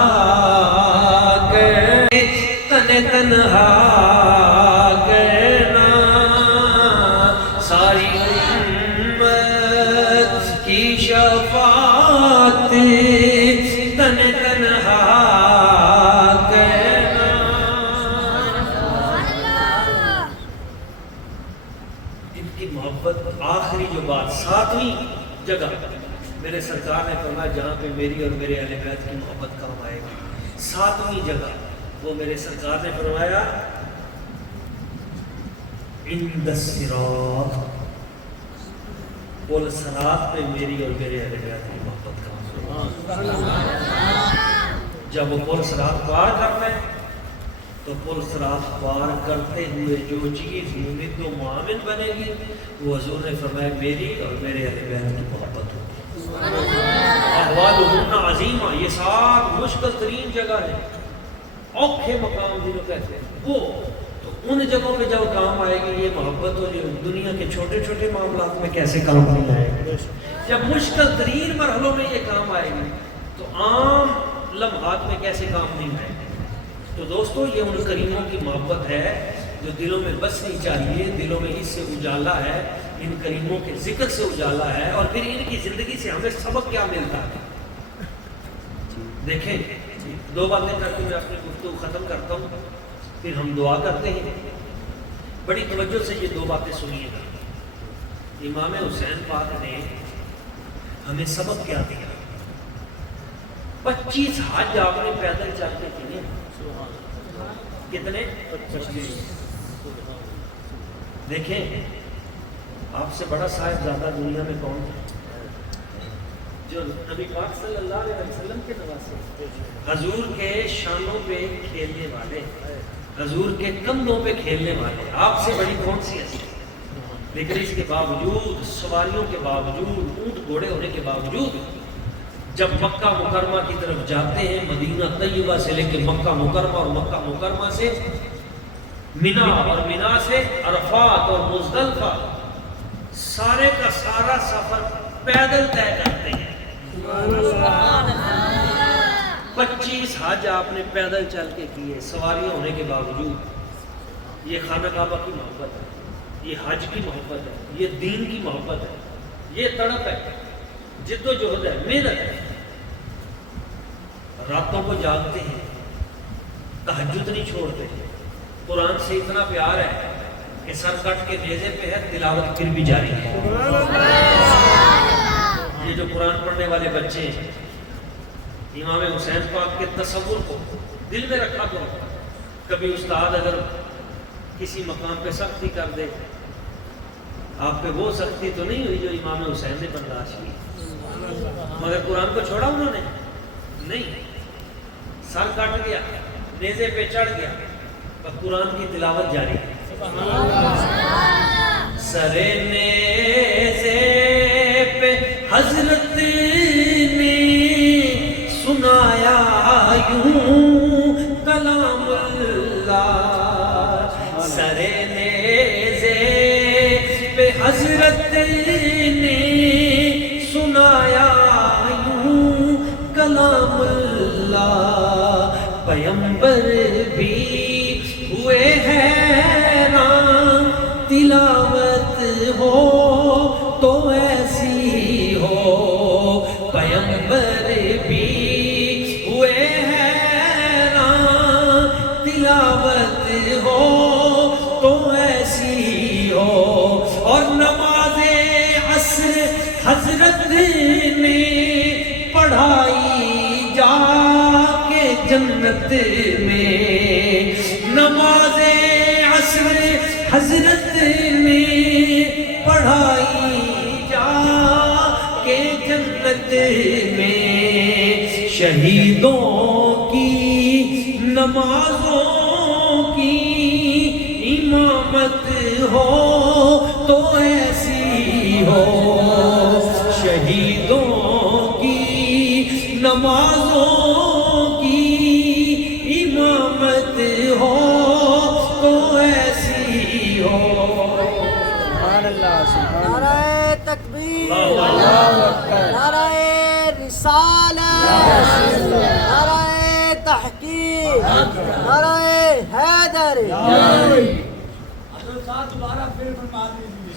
کہ تن تنہا کہنا ساری امت کی شفاعت تن تنہا کہنا. ان کی محبت آخری جو بات، ساتویں جگہ میرے سرکار نے فرمایا جہاں پہ میری اور میرے اہل بیت کی محبت کام آئے گی، ساتویں جگہ وہ میرے سرکار نے فرمایا عند الصراط، پل صراط پہ میری اور میرے اہل بیت کی محبت کام آئے گی. جب وہ پل صراط پار کرنا ہے تو پل صراط پار کرتے ہوئے جو چیز مومن و معاون بنے گی وہ حضور نے فرمایا میری اور میرے اہل بیت کی محبت ہوگی. احوالہن عظیمہ، یہ 7 مشکل ترین جگہ ہے، اوکھے مقام جنہوں کہتے ہیں وہ. تو ان جگہوں پہ جب کام آئے گی یہ محبت، ہو جو دنیا کے چھوٹے چھوٹے معاملات میں کیسے کام نہیں آئے گی. جب مشکل ترین مرحلوں میں یہ کام آئے گی تو عام لمحات میں کیسے کام نہیں آئے گی. تو دوستو یہ ان کریموں کی محبت ہے جو دلوں میں بسنی چاہیے، دلوں میں اس سے اجالا ہے، ان کریموں کے ذکر سے اجالا ہے. اور پھر ان کی زندگی سے ہمیں سبق کیا ملتا ہے. دیکھیں 2 باتیں کر کے میں اپنی گفتگو ختم کرتا ہوں، پھر ہم دعا کرتے ہیں. بڑی توجہ سے یہ 2 باتیں سنیے گا. امام حسین پاک نے ہمیں سبق کیا دیا. 25 حج آپ نے پیدل چل کے کیے. کتنے؟ 25. دیکھیں آپ سے بڑا صاحبزادہ دنیا میں کون ہے جو نبی پاک صلی اللہ علیہ وسلم کے نواسے، حضور کے شانوں پہ کھیلنے والے، حضور کے کندھوں پہ کھیلنے والے، آپ سے بڑی کون سی ہستی. لیکن اس کے باوجود، سواریوں کے باوجود، اونٹ گھوڑے ہونے کے باوجود جب مکہ مکرمہ کی طرف جاتے ہیں، مدینہ طیبہ سے لے کے مکہ مکرمہ اور مکہ مکرمہ سے منا اور منا سے عرفات اور مزدلفہ، سارے کا سارا سفر پیدل طے کرتے ہیں. 25 حج آپ نے پیدل چل کے کیے سواریاں ہونے کے باوجود. یہ خانہ کعبہ کی محبت ہے، یہ حج کی محبت ہے، یہ دین کی محبت ہے، یہ تڑپ ہے، جد و جہد ہے، محنت ہے. راتوں کو جاگتے ہیں، تہجد نہیں چھوڑتے. قرآن سے اتنا پیار ہے کہ سر کٹ کے نیزے پہ ہے، تلاوت پھر بھی جاری ہے. یہ جو قرآن پڑھنے والے بچے ہیں، امام حسین پاک کے تصور کو دل میں رکھا کرو. کبھی استاد اگر کسی مقام پہ سختی کر دے، آپ پہ وہ سختی تو نہیں ہوئی جو امام حسین نے برداشت کی، مگر قرآن کو چھوڑا انہوں نے نہیں. سر کٹ گیا، نیزے پہ چڑھ گیا، اور قرآن کی تلاوت جاری ہے. سر نیزے پہ حضرت نے سنایا یوں کلام اللہ. سر نیزے پہ حضرت نے سنایا یوں کلام اللہ. پیمبر بھی ہوئے حیران، تلاوت ہو تو ایسی ہو. پیمبر بھی ہوئے حیران، تلاوت ہو تو ایسی ہو. اور نماز عصر حضرت نے پڑھائی جا کے جنت میں. نماز عصر حضرت نے پڑھائی جا کے جنت میں. شہیدوں کی نمازوں کی امامت ہو تو ایسی ہو. شہیدوں کی نمازوں کی امامت ہو تو ایسی ہو. سبحان اللہ، سبحان اللہ. نعرہ تکبیر، اللہ اکبر. نعرہ رسالت، نعرہ تحقیق، نعرہ حیدر.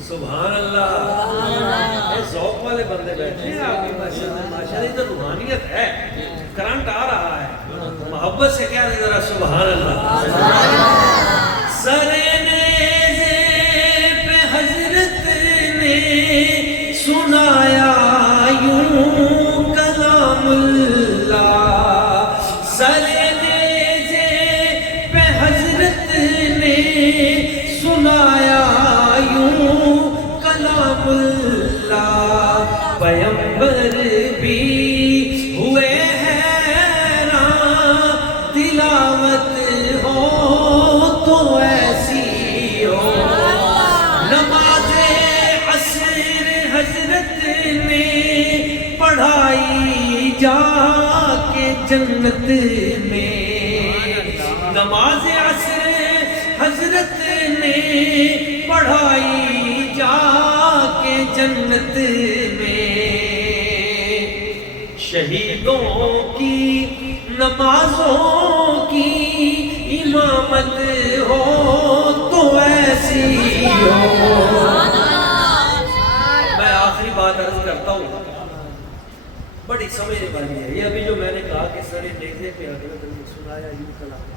سبحان اللہ. یہ ذوق والے بندے بیٹھے ہیں آپ کی مسجد میں، ماشاءاللہ تو روحانیت ہے، کرنٹ آ رہا ہے. محبت سے کیا ذرا سبحان اللہ. سر نیزے پہ حضرت نے سنایا یوں کلام اللہ. سر نیزے پہ حضرت نے سنایا یوں کلام اللہ. پیمبر بھی ہوئے حیران، تلاوت ہو تو ایسی ہو. نماز عصر حضرت نے پڑھائی جا کے جنت میں. نماز عصر حضرت نے پڑھائی جا کے جنت میں. شہیدوں کی نمازوں کی امامت ہو تو ایسی ہو. میں آخری بات عرض کرتا ہوں، بڑی سمجھنے والی ہے. یہ ابھی جو میں نے کہا کہ سر نیزے پہ حضرت نے سنایا یوں کلام.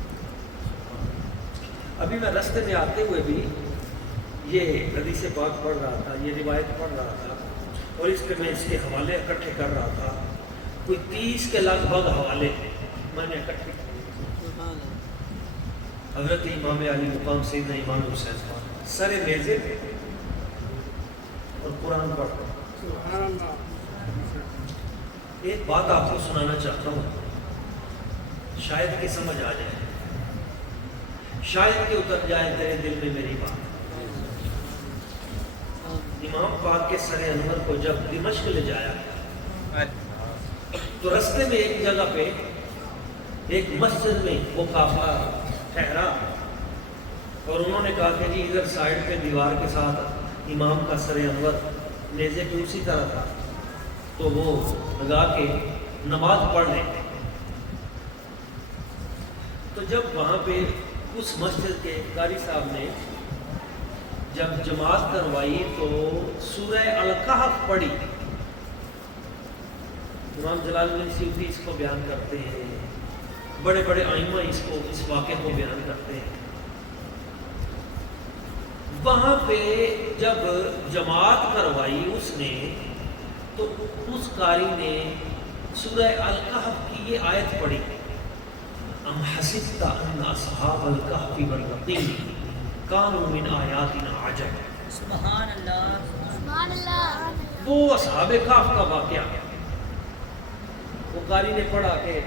ابھی میں راستے میں آتے ہوئے بھی یہ حدیث پاک پڑھ رہا تھا، یہ روایت پڑھ رہا تھا، اور اس پہ میں اس کے حوالے اکٹھے کر رہا تھا. کوئی 30 کے لگ بھگ حوالے میں نے اکٹھے کیے. حضرت امام علی مقام سیدنا امام حسین پاک سر نیزے پہ اور قرآن پڑھ رہا. سبحان اللہ. ایک بات آپ کو سنانا چاہتا ہوں، شاید کہ سمجھ آ جائے، شاید کہ اتر جائے تیرے دل میں میری بات. امام پاک کے سر انور کو جب دمشق لے جایا تو رستے میں ایک جگہ پہ ایک مسجد میں وہ قافلہ ٹھہرا، اور انہوں نے کہا کہ جی ادھر سائڈ پہ دیوار کے ساتھ امام کا سر انور نیزے کی اسی طرح تھا، تو وہ لگا کے نماز پڑھ لیں. تو جب وہاں پہ اس مسجد کے قاری صاحب نے جب جماعت کروائی تو سورہ الکہف پڑھی. امام جلال الدین سیوطی اس کو بیان کرتے ہیں, بڑے بڑے ائمہ اس واقعے کو بیان کرتے ہیں. وہاں پہ جب جماعت کروائی اس نے تو اس قاری نے سورہ الکہف کی یہ آیت پڑھی, ام حسبت ان اصحاب الکہف والرقیم کانوا من آیاتنا عجبا. سبحان اللہ سبحان اللہ. وہ اصحاب کہف کا واقعہ وہ قاری نے پڑھا کہ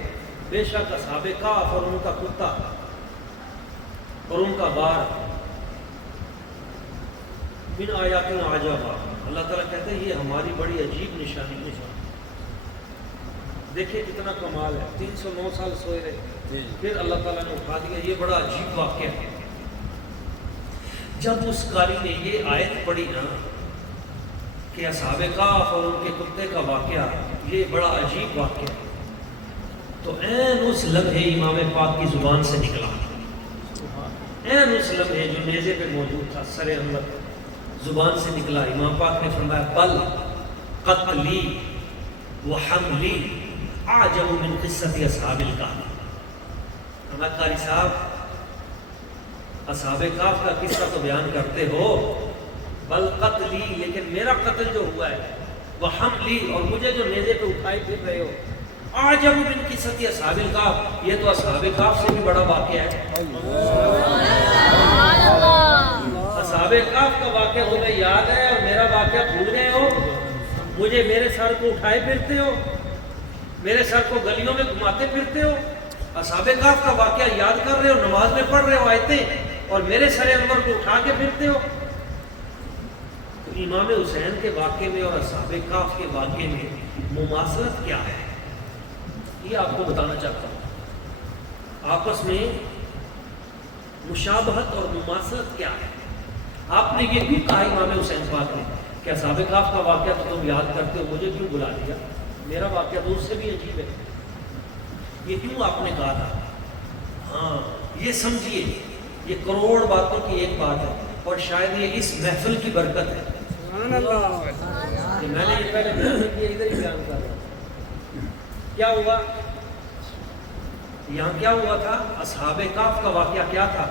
بے شک اصحاب کہف اور ان کا کتا اور ان کا بار من آیاتنا عجبا. اللہ تعالیٰ کہتے ہیں یہ ہماری بڑی عجیب نشانی ہے. دیکھیں کتنا کمال ہے, 309 سال سوئے رہے, پھر اللہ تعالیٰ نے اٹھا دیا. یہ بڑا عجیب واقعہ ہے. جب اس قاری نے یہ آیت پڑھی نا کہ اصحاب کہف اور ان کے کتے کا واقعہ یہ بڑا عجیب واقعہ ہے, تو عین اس لمحے امام پاک کی زبان سے نکلا, عین اس لمحے جو نیزے پہ موجود تھا سر انور زبان سے نکلا. امام پاک نے فرمایا بل قتلی وحملی اعجب من قصۃ اصحاب الکہف. ہمارے قاری صاحب اصحاب کہف کا قصہ تو بیان کرتے ہو, بل قتلی لیکن میرا قتل جو ہوا ہے وحملی اور مجھے جو نیزے پہ اٹھائے پھر رہے ہو, اعجب من قصۃ اصحاب الکہف, یہ تو اصحاب کہف سے بھی بڑا واقعہ ہے. اصحاب کہف کا واقعہ تمہیں یاد ہے اور میرا واقعہ بھول گئے ہو. مجھے میرے سر کو اٹھائے پھرتے ہو, میرے سر کو گلیوں میں گھماتے پھرتے ہو. اصحاب کہف کا واقعہ یاد کر رہے ہو, نماز میں پڑھ رہے ہو آیتیں, اور میرے سر انور کو اٹھا کے پھرتے ہو. تو امام حسین کے واقعے میں اور اصحاب کہف کے واقعے میں مماثلت کیا ہے یہ آپ کو بتانا چاہتا ہوں. آپس میں مشابہت اور مماثلت کیا ہے. آپ نے یہ کیوں کہا امام حسین پاک نے کہ اصحاب کہف کا واقعہ تو تم یاد کرتے ہو, مجھے کیوں بلا دیا, میرا واقعہ تو اس سے بھی عجیب ہے. یہ کیوں آپ نے کہا تھا؟ ہاں یہ سمجھیے, یہ کروڑ باتوں کی ایک بات ہے, اور شاید یہ اس محفل کی برکت ہے. سبحان اللہ. کہ میں نے یہ پہلے بیان نہیں کیا, ادھر ہی بیان کر رہا ہوں. کیا ہوا یہاں, کیا ہوا تھا؟ اصحاب کہف کا واقعہ کیا تھا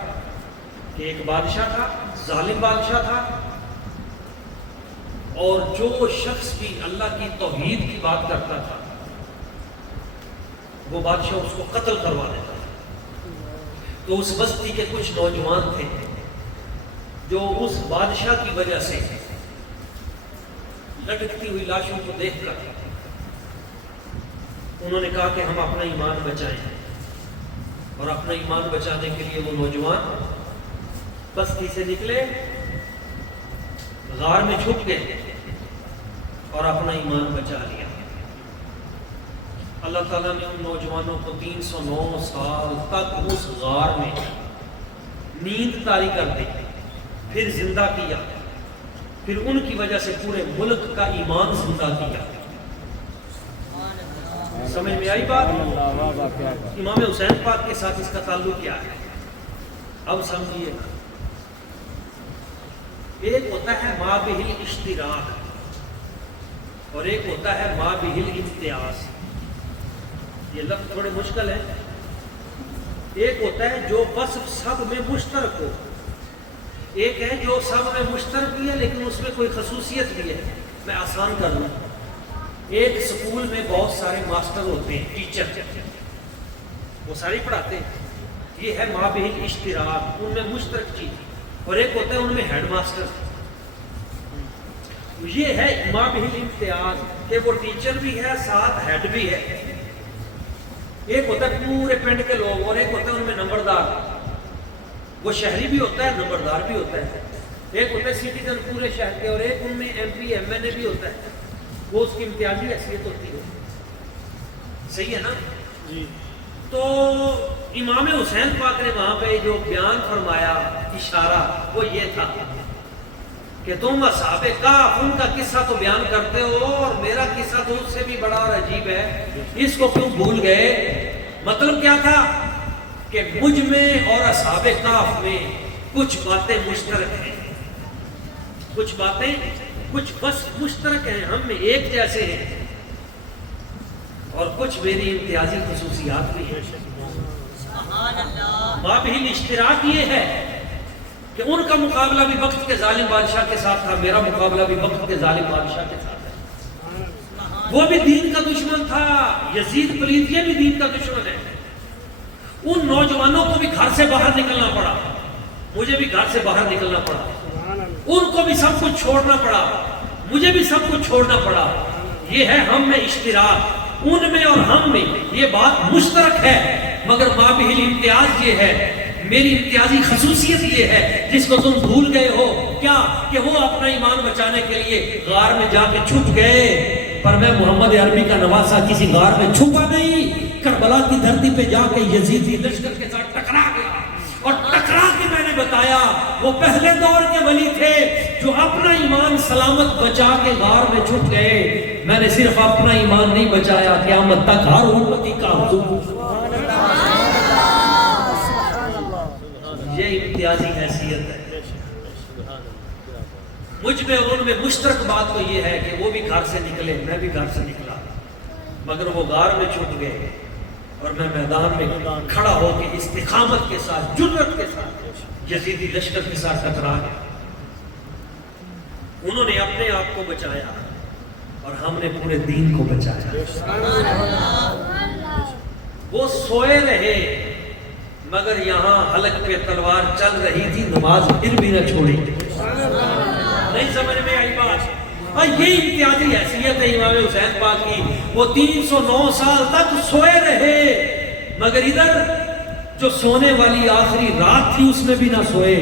کہ ایک بادشاہ تھا, ظالم بادشاہ تھا, اور جو شخص بھی اللہ کی توحید کی بات کرتا تھا وہ بادشاہ اس کو قتل کروا دیتا تھا. تو اس بستی کے کچھ نوجوان تھے جو اس بادشاہ کی وجہ سے لٹکتی ہوئی لاشوں کو دیکھ کر انہوں نے کہا کہ ہم اپنا ایمان بچائیں, اور اپنا ایمان بچانے کے لیے وہ نوجوان بستی سے نکلے, غار میں چھپ گئے اور اپنا ایمان بچا لیا. اللہ تعالیٰ نے ان نوجوانوں کو 309 سال تک اس غار میں نیند طاری کر دی, پھر زندہ کیا, پھر ان کی وجہ سے پورے ملک کا ایمان زندہ کیا. سمجھ میں آئی بات؟ امام حسین پاک کے ساتھ اس کا تعلق کیا ہے اب سمجھیے. ایک ہوتا ہے ما بہل اشتراک اور ایک ہوتا ہے ما بہل امتیاز. یہ لفظ تھوڑے مشکل ہے. ایک ہوتا ہے جو وصف سب میں مشترک ہو, ایک ہے جو سب میں مشترک بھی ہے لیکن اس میں کوئی خصوصیت بھی ہے. میں آسان کر لوں, ایک سکول میں بہت سارے ماسٹر ہوتے ہیں, ٹیچر, وہ سارے پڑھاتے ہیں, یہ ہے ما بہل اشتراک, ان میں مشترک چیز. اور ایک ہوتا ہے ان میں ہیڈ ماسٹر, یہ ہے ما بہل امتیاز کہ وہ ٹیچر بھی ہے ساتھ ہیڈ بھی ہے. ایک ہوتا ہے پورے پنڈ کے لوگ, اور ایک ہوتا ہے ان میں نمبردار, وہ شہری بھی ہوتا ہے نمبردار بھی ہوتا ہے. ایک ہوتا ہے سٹیزن پورے شہر کے, اور ایک ان میں ایم پی ایم این اے بھی ہوتا ہے, وہ اس کی امتیازی حیثیت ہوتی ہے. صحیح ہے نا جی. تو امام حسین پاک نے وہاں پہ جو بیان فرمایا اشارہ وہ یہ تھا کہ تم اصحاب کہف ان کا قصہ تو بیان کرتے ہو اور میرا قصہ تو اس سے بھی بڑا اور عجیب ہے, اس کو کیوں بھول گئے؟ مطلب کیا تھا کہ مجھ میں اور اصحاب کہف میں کچھ باتیں مشترک ہیں، کچھ باتیں، کچھ بس مشترک ہیں، ہم میں ایک جیسے ہیں، اور کچھ میری امتیازی خصوصیات بھی ہیں۔ مابہ الاشتراک یہ ہے کہ ان کا مقابلہ بھی وقت کے ظالم بادشاہ کے ساتھ تھا، میرا مقابلہ بھی وقت کے ظالم بادشاہ کے ساتھ ہے۔ وہ بھی دین کا دشمن تھا، یزید پلید یہ بھی دین کا دشمن ہے۔ ان نوجوانوں کو بھی گھر سے باہر نکلنا پڑا، مجھے بھی گھر سے باہر نکلنا پڑا، ان کو بھی سب کچھ چھوڑنا پڑا، مجھے بھی سب کچھ چھوڑنا پڑا۔ یہ ہے ہم میں اشتراک، ان میں اور ہم میں یہ بات مشترک ہے، مگر مابہ الامتیاز یہ ہے، میری امتیازی خصوصیت یہ ہے جس کو تم بھول گئے ہو، کیا کہ وہ اپنا ایمان بچانے کے لیے غار میں جا کے چھپ گئے، پر میں محمد عربی کا نواسہ کسی غار میں چھپا نہیں، کربلا کی دھرتی پہ جا کے یزیدی لشکر کے ساتھ ٹکرا گیا، اور ٹکرا کے میں نے بتایا وہ پہلے دور کے ولی تھے جو اپنا ایمان سلامت بچا کے غار میں چھپ گئے، میں نے صرف اپنا ایمان نہیں بچایا، قیامت تک ہر امتی کا حضور۔ یہ امتیازی حیثیت ہے مجھ میں اور ان میں۔ مشترک بات تو یہ ہے کہ وہ بھی گھر سے نکلے، میں بھی گھر سے نکلا، مگر وہ غار میں چھپ گئے اور میں میدان میں کھڑا ہو کے استقامت کے ساتھ، جرأت کے ساتھ یزیدی لشکر کے ساتھ ٹکرا گیا۔ انہوں نے اپنے آپ کو بچایا اور ہم نے پورے دین کو بچایا۔ وہ سوئے رہے مگر یہاں حلق پہ تلوار چل رہی تھی، نماز پھر بھی نہ چھوڑی۔ نہیں سمجھ میں آئی بات؟ یہ امتیازی حیثیت ہے امام حسین پاک کی۔ وہ 309 سال تک سوئے رہے مگر ادھر جو سونے والی آخری رات تھی اس میں بھی نہ سوئے،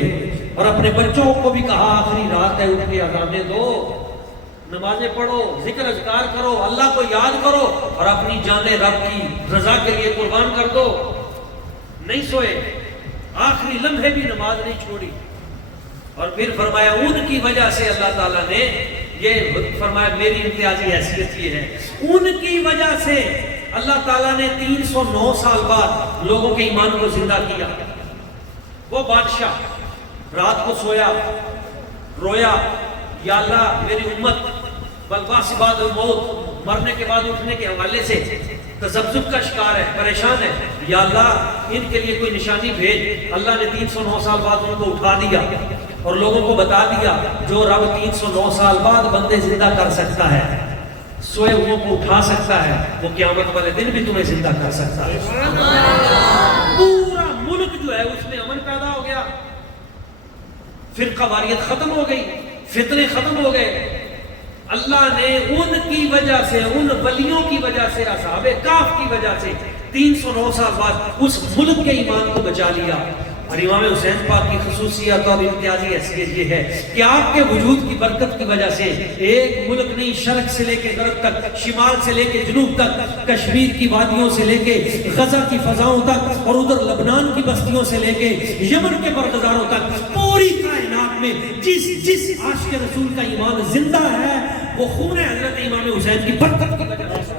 اور اپنے بچوں کو بھی کہا آخری رات ہے، اٹھ کے اذانیں دو، نمازیں پڑھو، ذکر اذکار کرو، اللہ کو یاد کرو، اور اپنی جانیں رب کی رضا کے لیے قربان کر دو۔ نہیں سوئے، آخری لمحے بھی نماز نہیں چھوڑی، اور پھر فرمایا ان کی وجہ سے اللہ تعالیٰ نے یہ فرمایا، میری امتیازی حیثیت یہ ہے، ان کی وجہ سے اللہ تعالیٰ نے 309 سال بعد لوگوں کے ایمان کو زندہ کیا۔ وہ بادشاہ رات کو سویا، رویا، یا اللہ میری امت بلباس بعد الموت، مرنے کے بعد اٹھنے کے حوالے سے تذبذب کا شکار ہے، پریشان ہے، یا اللہ ان کے لیے کوئی نشانی بھیج۔ اللہ نے 309 سال بعد ان کو اٹھا دیا اور لوگوں کو بتا دیا جو رب 309 سال بعد بندے زندہ کر سکتا ہے، سوئے ہوئوں کو اٹھا سکتا ہے، وہ قیامت والے دن بھی تمہیں زندہ کر سکتا ہے۔ پورا ملک جو ہے اس میں امن پیدا ہو گیا، فرقہ واریت ختم ہو گئی، فتنے ختم ہو گئے۔ اللہ نے ان کی وجہ سے، ان ولیوں کی وجہ سے، اصحاب کہف کی وجہ سے 309 سال بعد اس ملک کے ایمان کو بچا لیا۔ اور امام حسین پاک کی خصوصیت اور امتیازی حیثیت یہ ہے کہ آپ کے وجود کی برکت کی وجہ سے ایک ملک نہیں، شرق سے لے کے غرب تک، شمال سے لے کے جنوب تک، کشمیر کی وادیوں سے لے کے غزہ کی فضاؤں تک، اور ادھر لبنان کی بستیوں سے لے کے یمن کے برگزاروں تک، پوری کائنات میں جس عاشق رسول کا ایمان زندہ ہے وہ خون حضرت امام حسین کی برکت کی وجہ سے۔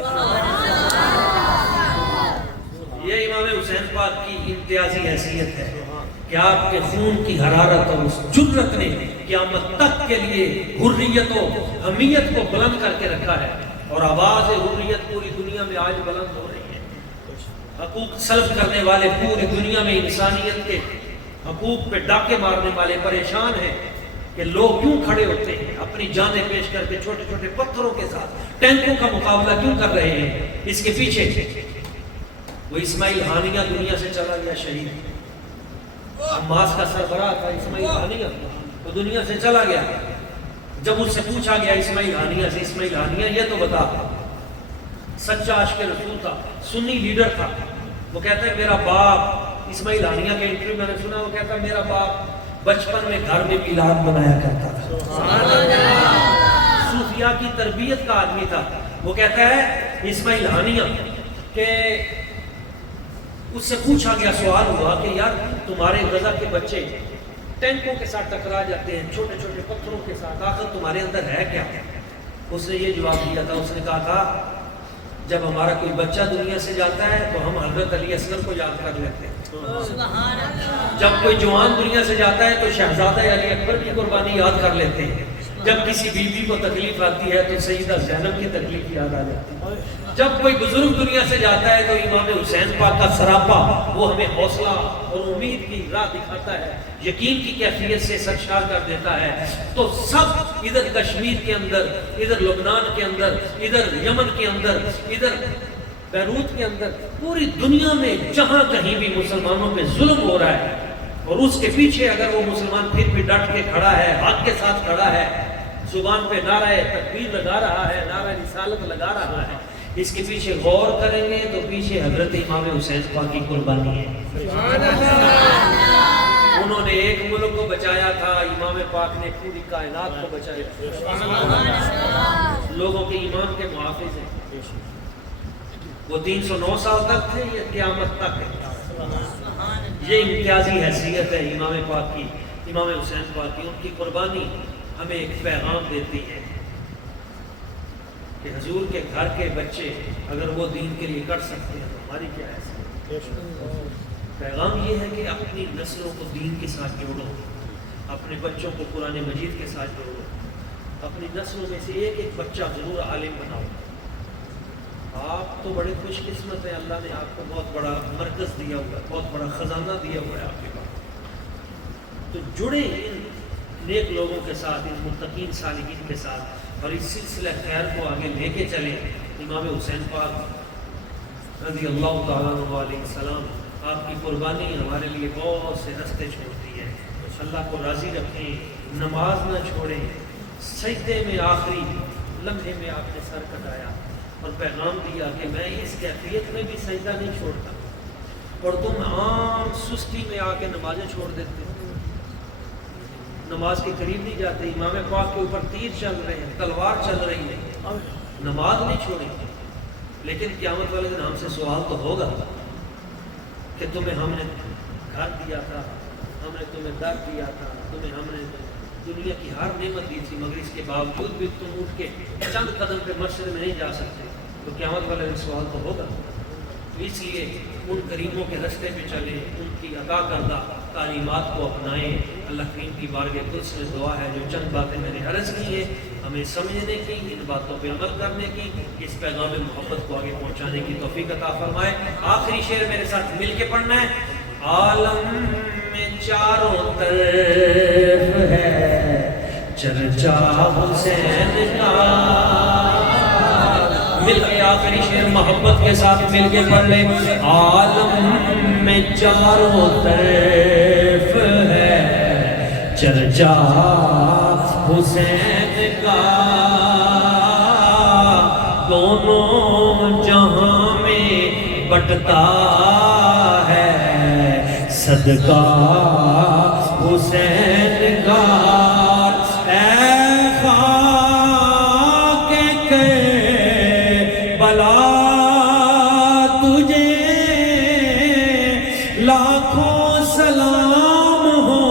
یہ امام حسین پاک کی امتیازی حیثیت ہے کہ آپ کے خون کی حرارت اور اس جرأت نے قیامت تک کے لیے حریت و حمیت کو بلند کر کے رکھا ہے، اور آواز حریت پوری دنیا میں آج بلند ہو رہی ہے۔ حقوق سلب کرنے والے پوری دنیا میں انسانیت کے حقوق پہ ڈاکے مارنے والے پریشان ہیں کہ لوگ کیوں کھڑے ہوتے ہیں اپنی جانیں پیش کر کے، چھوٹے چھوٹے پتھروں کے ساتھ ٹینکوں کا مقابلہ کیوں کر رہے ہیں؟ اس کے پیچھے وہ اسماعیل ہانیہ دنیا سے چلا گیا شہید، حماس کا سربراہ تھا اسماعیل ہانیہ، وہ دنیا سے چلا گیا۔ جب اس سے پوچھا گیا اسماعیل ہانیہ سے، اسماعیل ہانیہ یہ تو بتا، سچا عاشق رسول تھا، سنی لیڈر تھا، وہ کہتا ہے میرا باپ، اسماعیل ہانیہ کے انٹرویو میں نے سنا، وہ کہتا ہے میرا باپ بچپن میں گھر میں میلاد منایا کرتا تھا، صوفیاء کی تربیت کا آدمی تھا۔ وہ کہتا ہے اسماعیل ہانیہ کہ اس سے پوچھا گیا، سوال ہوا کہ یار تمہارے غزہ کے بچے ٹینکوں کے ساتھ ٹکرا جاتے ہیں، چھوٹے چھوٹے پتھروں کے ساتھ، آخر تمہارے اندر ہے کیا؟ اس نے یہ جواب دیا تھا، اس نے کہا تھا جب ہمارا کوئی بچہ دنیا سے جاتا ہے تو ہم حضرت علی اصغر کو یاد کر لیتے ہیں، جب کوئی جوان دنیا سے جاتا ہے تو شہزادہ علی اکبر کی قربانی یاد کر لیتے ہیں، جب کسی بیوی کو تکلیف آتی ہے تو سیدہ زینب کی تکلیف یاد آ جاتی ہے، جب کوئی بزرگ دنیا سے جاتا ہے تو امام حسین پاک کا سراپا وہ ہمیں حوصلہ اور امید کی راہ دکھاتا ہے، یقین کی کیفیت سے سرشار کر دیتا ہے۔ تو سب ادھر کشمیر کے اندر، ادھر لبنان کے اندر، ادھر یمن کے اندر، ادھر بیروت کے اندر، پوری دنیا میں جہاں کہیں بھی مسلمانوں پہ ظلم ہو رہا ہے اور اس کے پیچھے اگر وہ مسلمان پھر بھی ڈٹ کے کھڑا ہے، حق کے ساتھ کھڑا ہے، زبان پہ نعرہ تکبیر لگا رہا ہے، نعرہ رسالت لگا رہا ہے، اس کے پیچھے غور کریں گے تو پیچھے حضرت امام حسین پاک کی قربانی ہے۔ انہوں نے ایک ملک کو بچایا تھا، امام پاک نے پوری کائنات کو بچایا، لوگوں کے ایمان کے محافظ ہیں۔ وہ 309 سال تک تھے، یہ قیامت تک ہے۔ یہ امتیازی حیثیت ہے امام پاک کی، امام حسین پاک کی۔ ان کی قربانی ہمیں ایک پیغام دیتی ہے کہ حضور کے گھر کے بچے اگر وہ دین کے لیے کر سکتے ہیں تو ہماری کیا حیثیت۔ پیغام یہ ہے کہ اپنی نسلوں کو دین کے ساتھ جوڑو، اپنے بچوں کو قرآن مجید کے ساتھ جوڑو، اپنی نسلوں میں سے ایک ایک بچہ ضرور عالم بناؤ۔ آپ تو بڑے خوش قسمت ہیں، اللہ نے آپ کو بہت بڑا مرکز دیا ہوا ہے، بہت بڑا خزانہ دیا ہوا ہے آپ کے پاس۔ تو جڑے ان نیک لوگوں کے ساتھ، ان متقین صالحین کے ساتھ، اور اس سلسلہ خیر کو آگے لے کے چلیں۔ امام حسین پاک رضی اللہ تعالیٰ عنہ علیہ السلام، آپ کی قربانی ہمارے لیے بہت سے رستے چھوڑتی ہے۔ اللہ کو راضی رکھیں، نماز نہ چھوڑیں، سجدے میں آخری لمحے میں آپ نے سر کٹایا اور پیغام دیا کہ میں اس کیفیت میں بھی سجدہ نہیں چھوڑتا، اور تم عام سستی میں آ کے نمازیں چھوڑ دیتے، نماز کے قریب نہیں جاتے، امام پاک کے اوپر تیر چل رہے ہیں، تلوار چل رہی ہے، نماز نہیں چھوڑیں گے۔ لیکن قیامت والے دن ہم سے سوال تو ہوگا کہ تمہیں ہم نے گھر دیا تھا، ہم نے تمہیں در دیا تھا، تمہیں ہم نے دنیا کی ہر نعمت دی تھی، مگر اس کے باوجود بھی تم اٹھ کے چند قدم پہ مسجد میں نہیں جا سکتے، تو قیامت والے دن سوال تو ہوگا۔ اس لیے ان کریموں کے رستے پہ چلیں، ان کی عطا کردہ تعلیمات کو اپنائیں۔ اللہ کریم کی بارگاہ قدس میں دعا ہے، جو چند باتیں میں نے عرض کی ہیں ہمیں سمجھنے کی، ان باتوں پہ عمل کرنے کی، اس پیغام محبت کو آگے پہنچانے کی توفیق عطا فرمائے۔ آخری شعر میرے ساتھ مل کے پڑھنا ہے۔ عالم میں چاروں طرف ہے چرچا حسین کا، مل کے آخری شعر محبت کے ساتھ مل کے پڑھ لیں۔ عالم میں چاروں طرف ہے چرچا حسین کا، دونوں جہاں میں بٹتا ہے صدقہ حسین کا۔ لاکھوں سلام ہو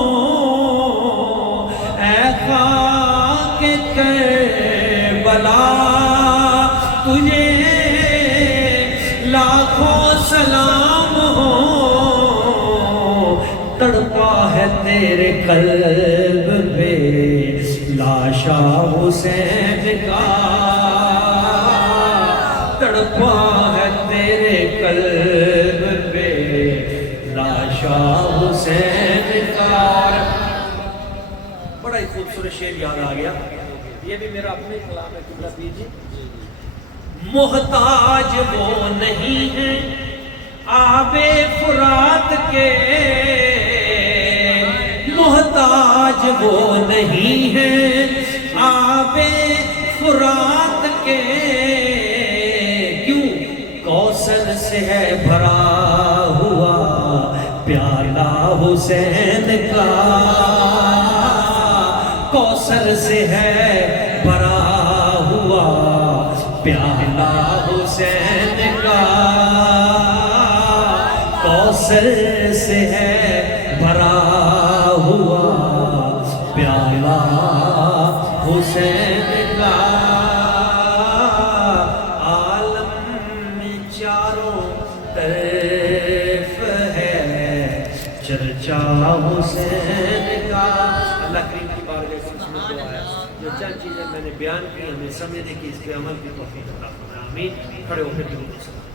اے خاک کربلا، تجھے لاکھوں سلام ہو، تڑپا ہے تیرے قلب میں لاشا حسین کا، تڑپا ہے تیرے قلب میں لاشا حسین کا۔ بڑا ہی خوبصورت شعر یاد آ گیا، یہ بھی میرا اپنے کلام ہے، قبلہ دیجیے۔ محتاج وہ نہیں ہیں آب فرات کے، محتاج وہ نہیں ہیں آب فرات کے، کیوں کوثر سے ہے بھرا ہوا پیالہ حسین کا، کوثر سے ہے بھرا ہوا پیالہ حسین کا، کوثر سے ہے بھرا ہوا پیالہ حسین کا۔ عالم چرچا حسین کا. اللہ کریم کی بارگاہ سے اس میں دعا ہے. جو چند چیزیں میں نے بیان کی ہمیں سمجھنے کی، اس کے عمل کی توفیق عطا فرمائے. آمین. کھڑے ہو کے درود.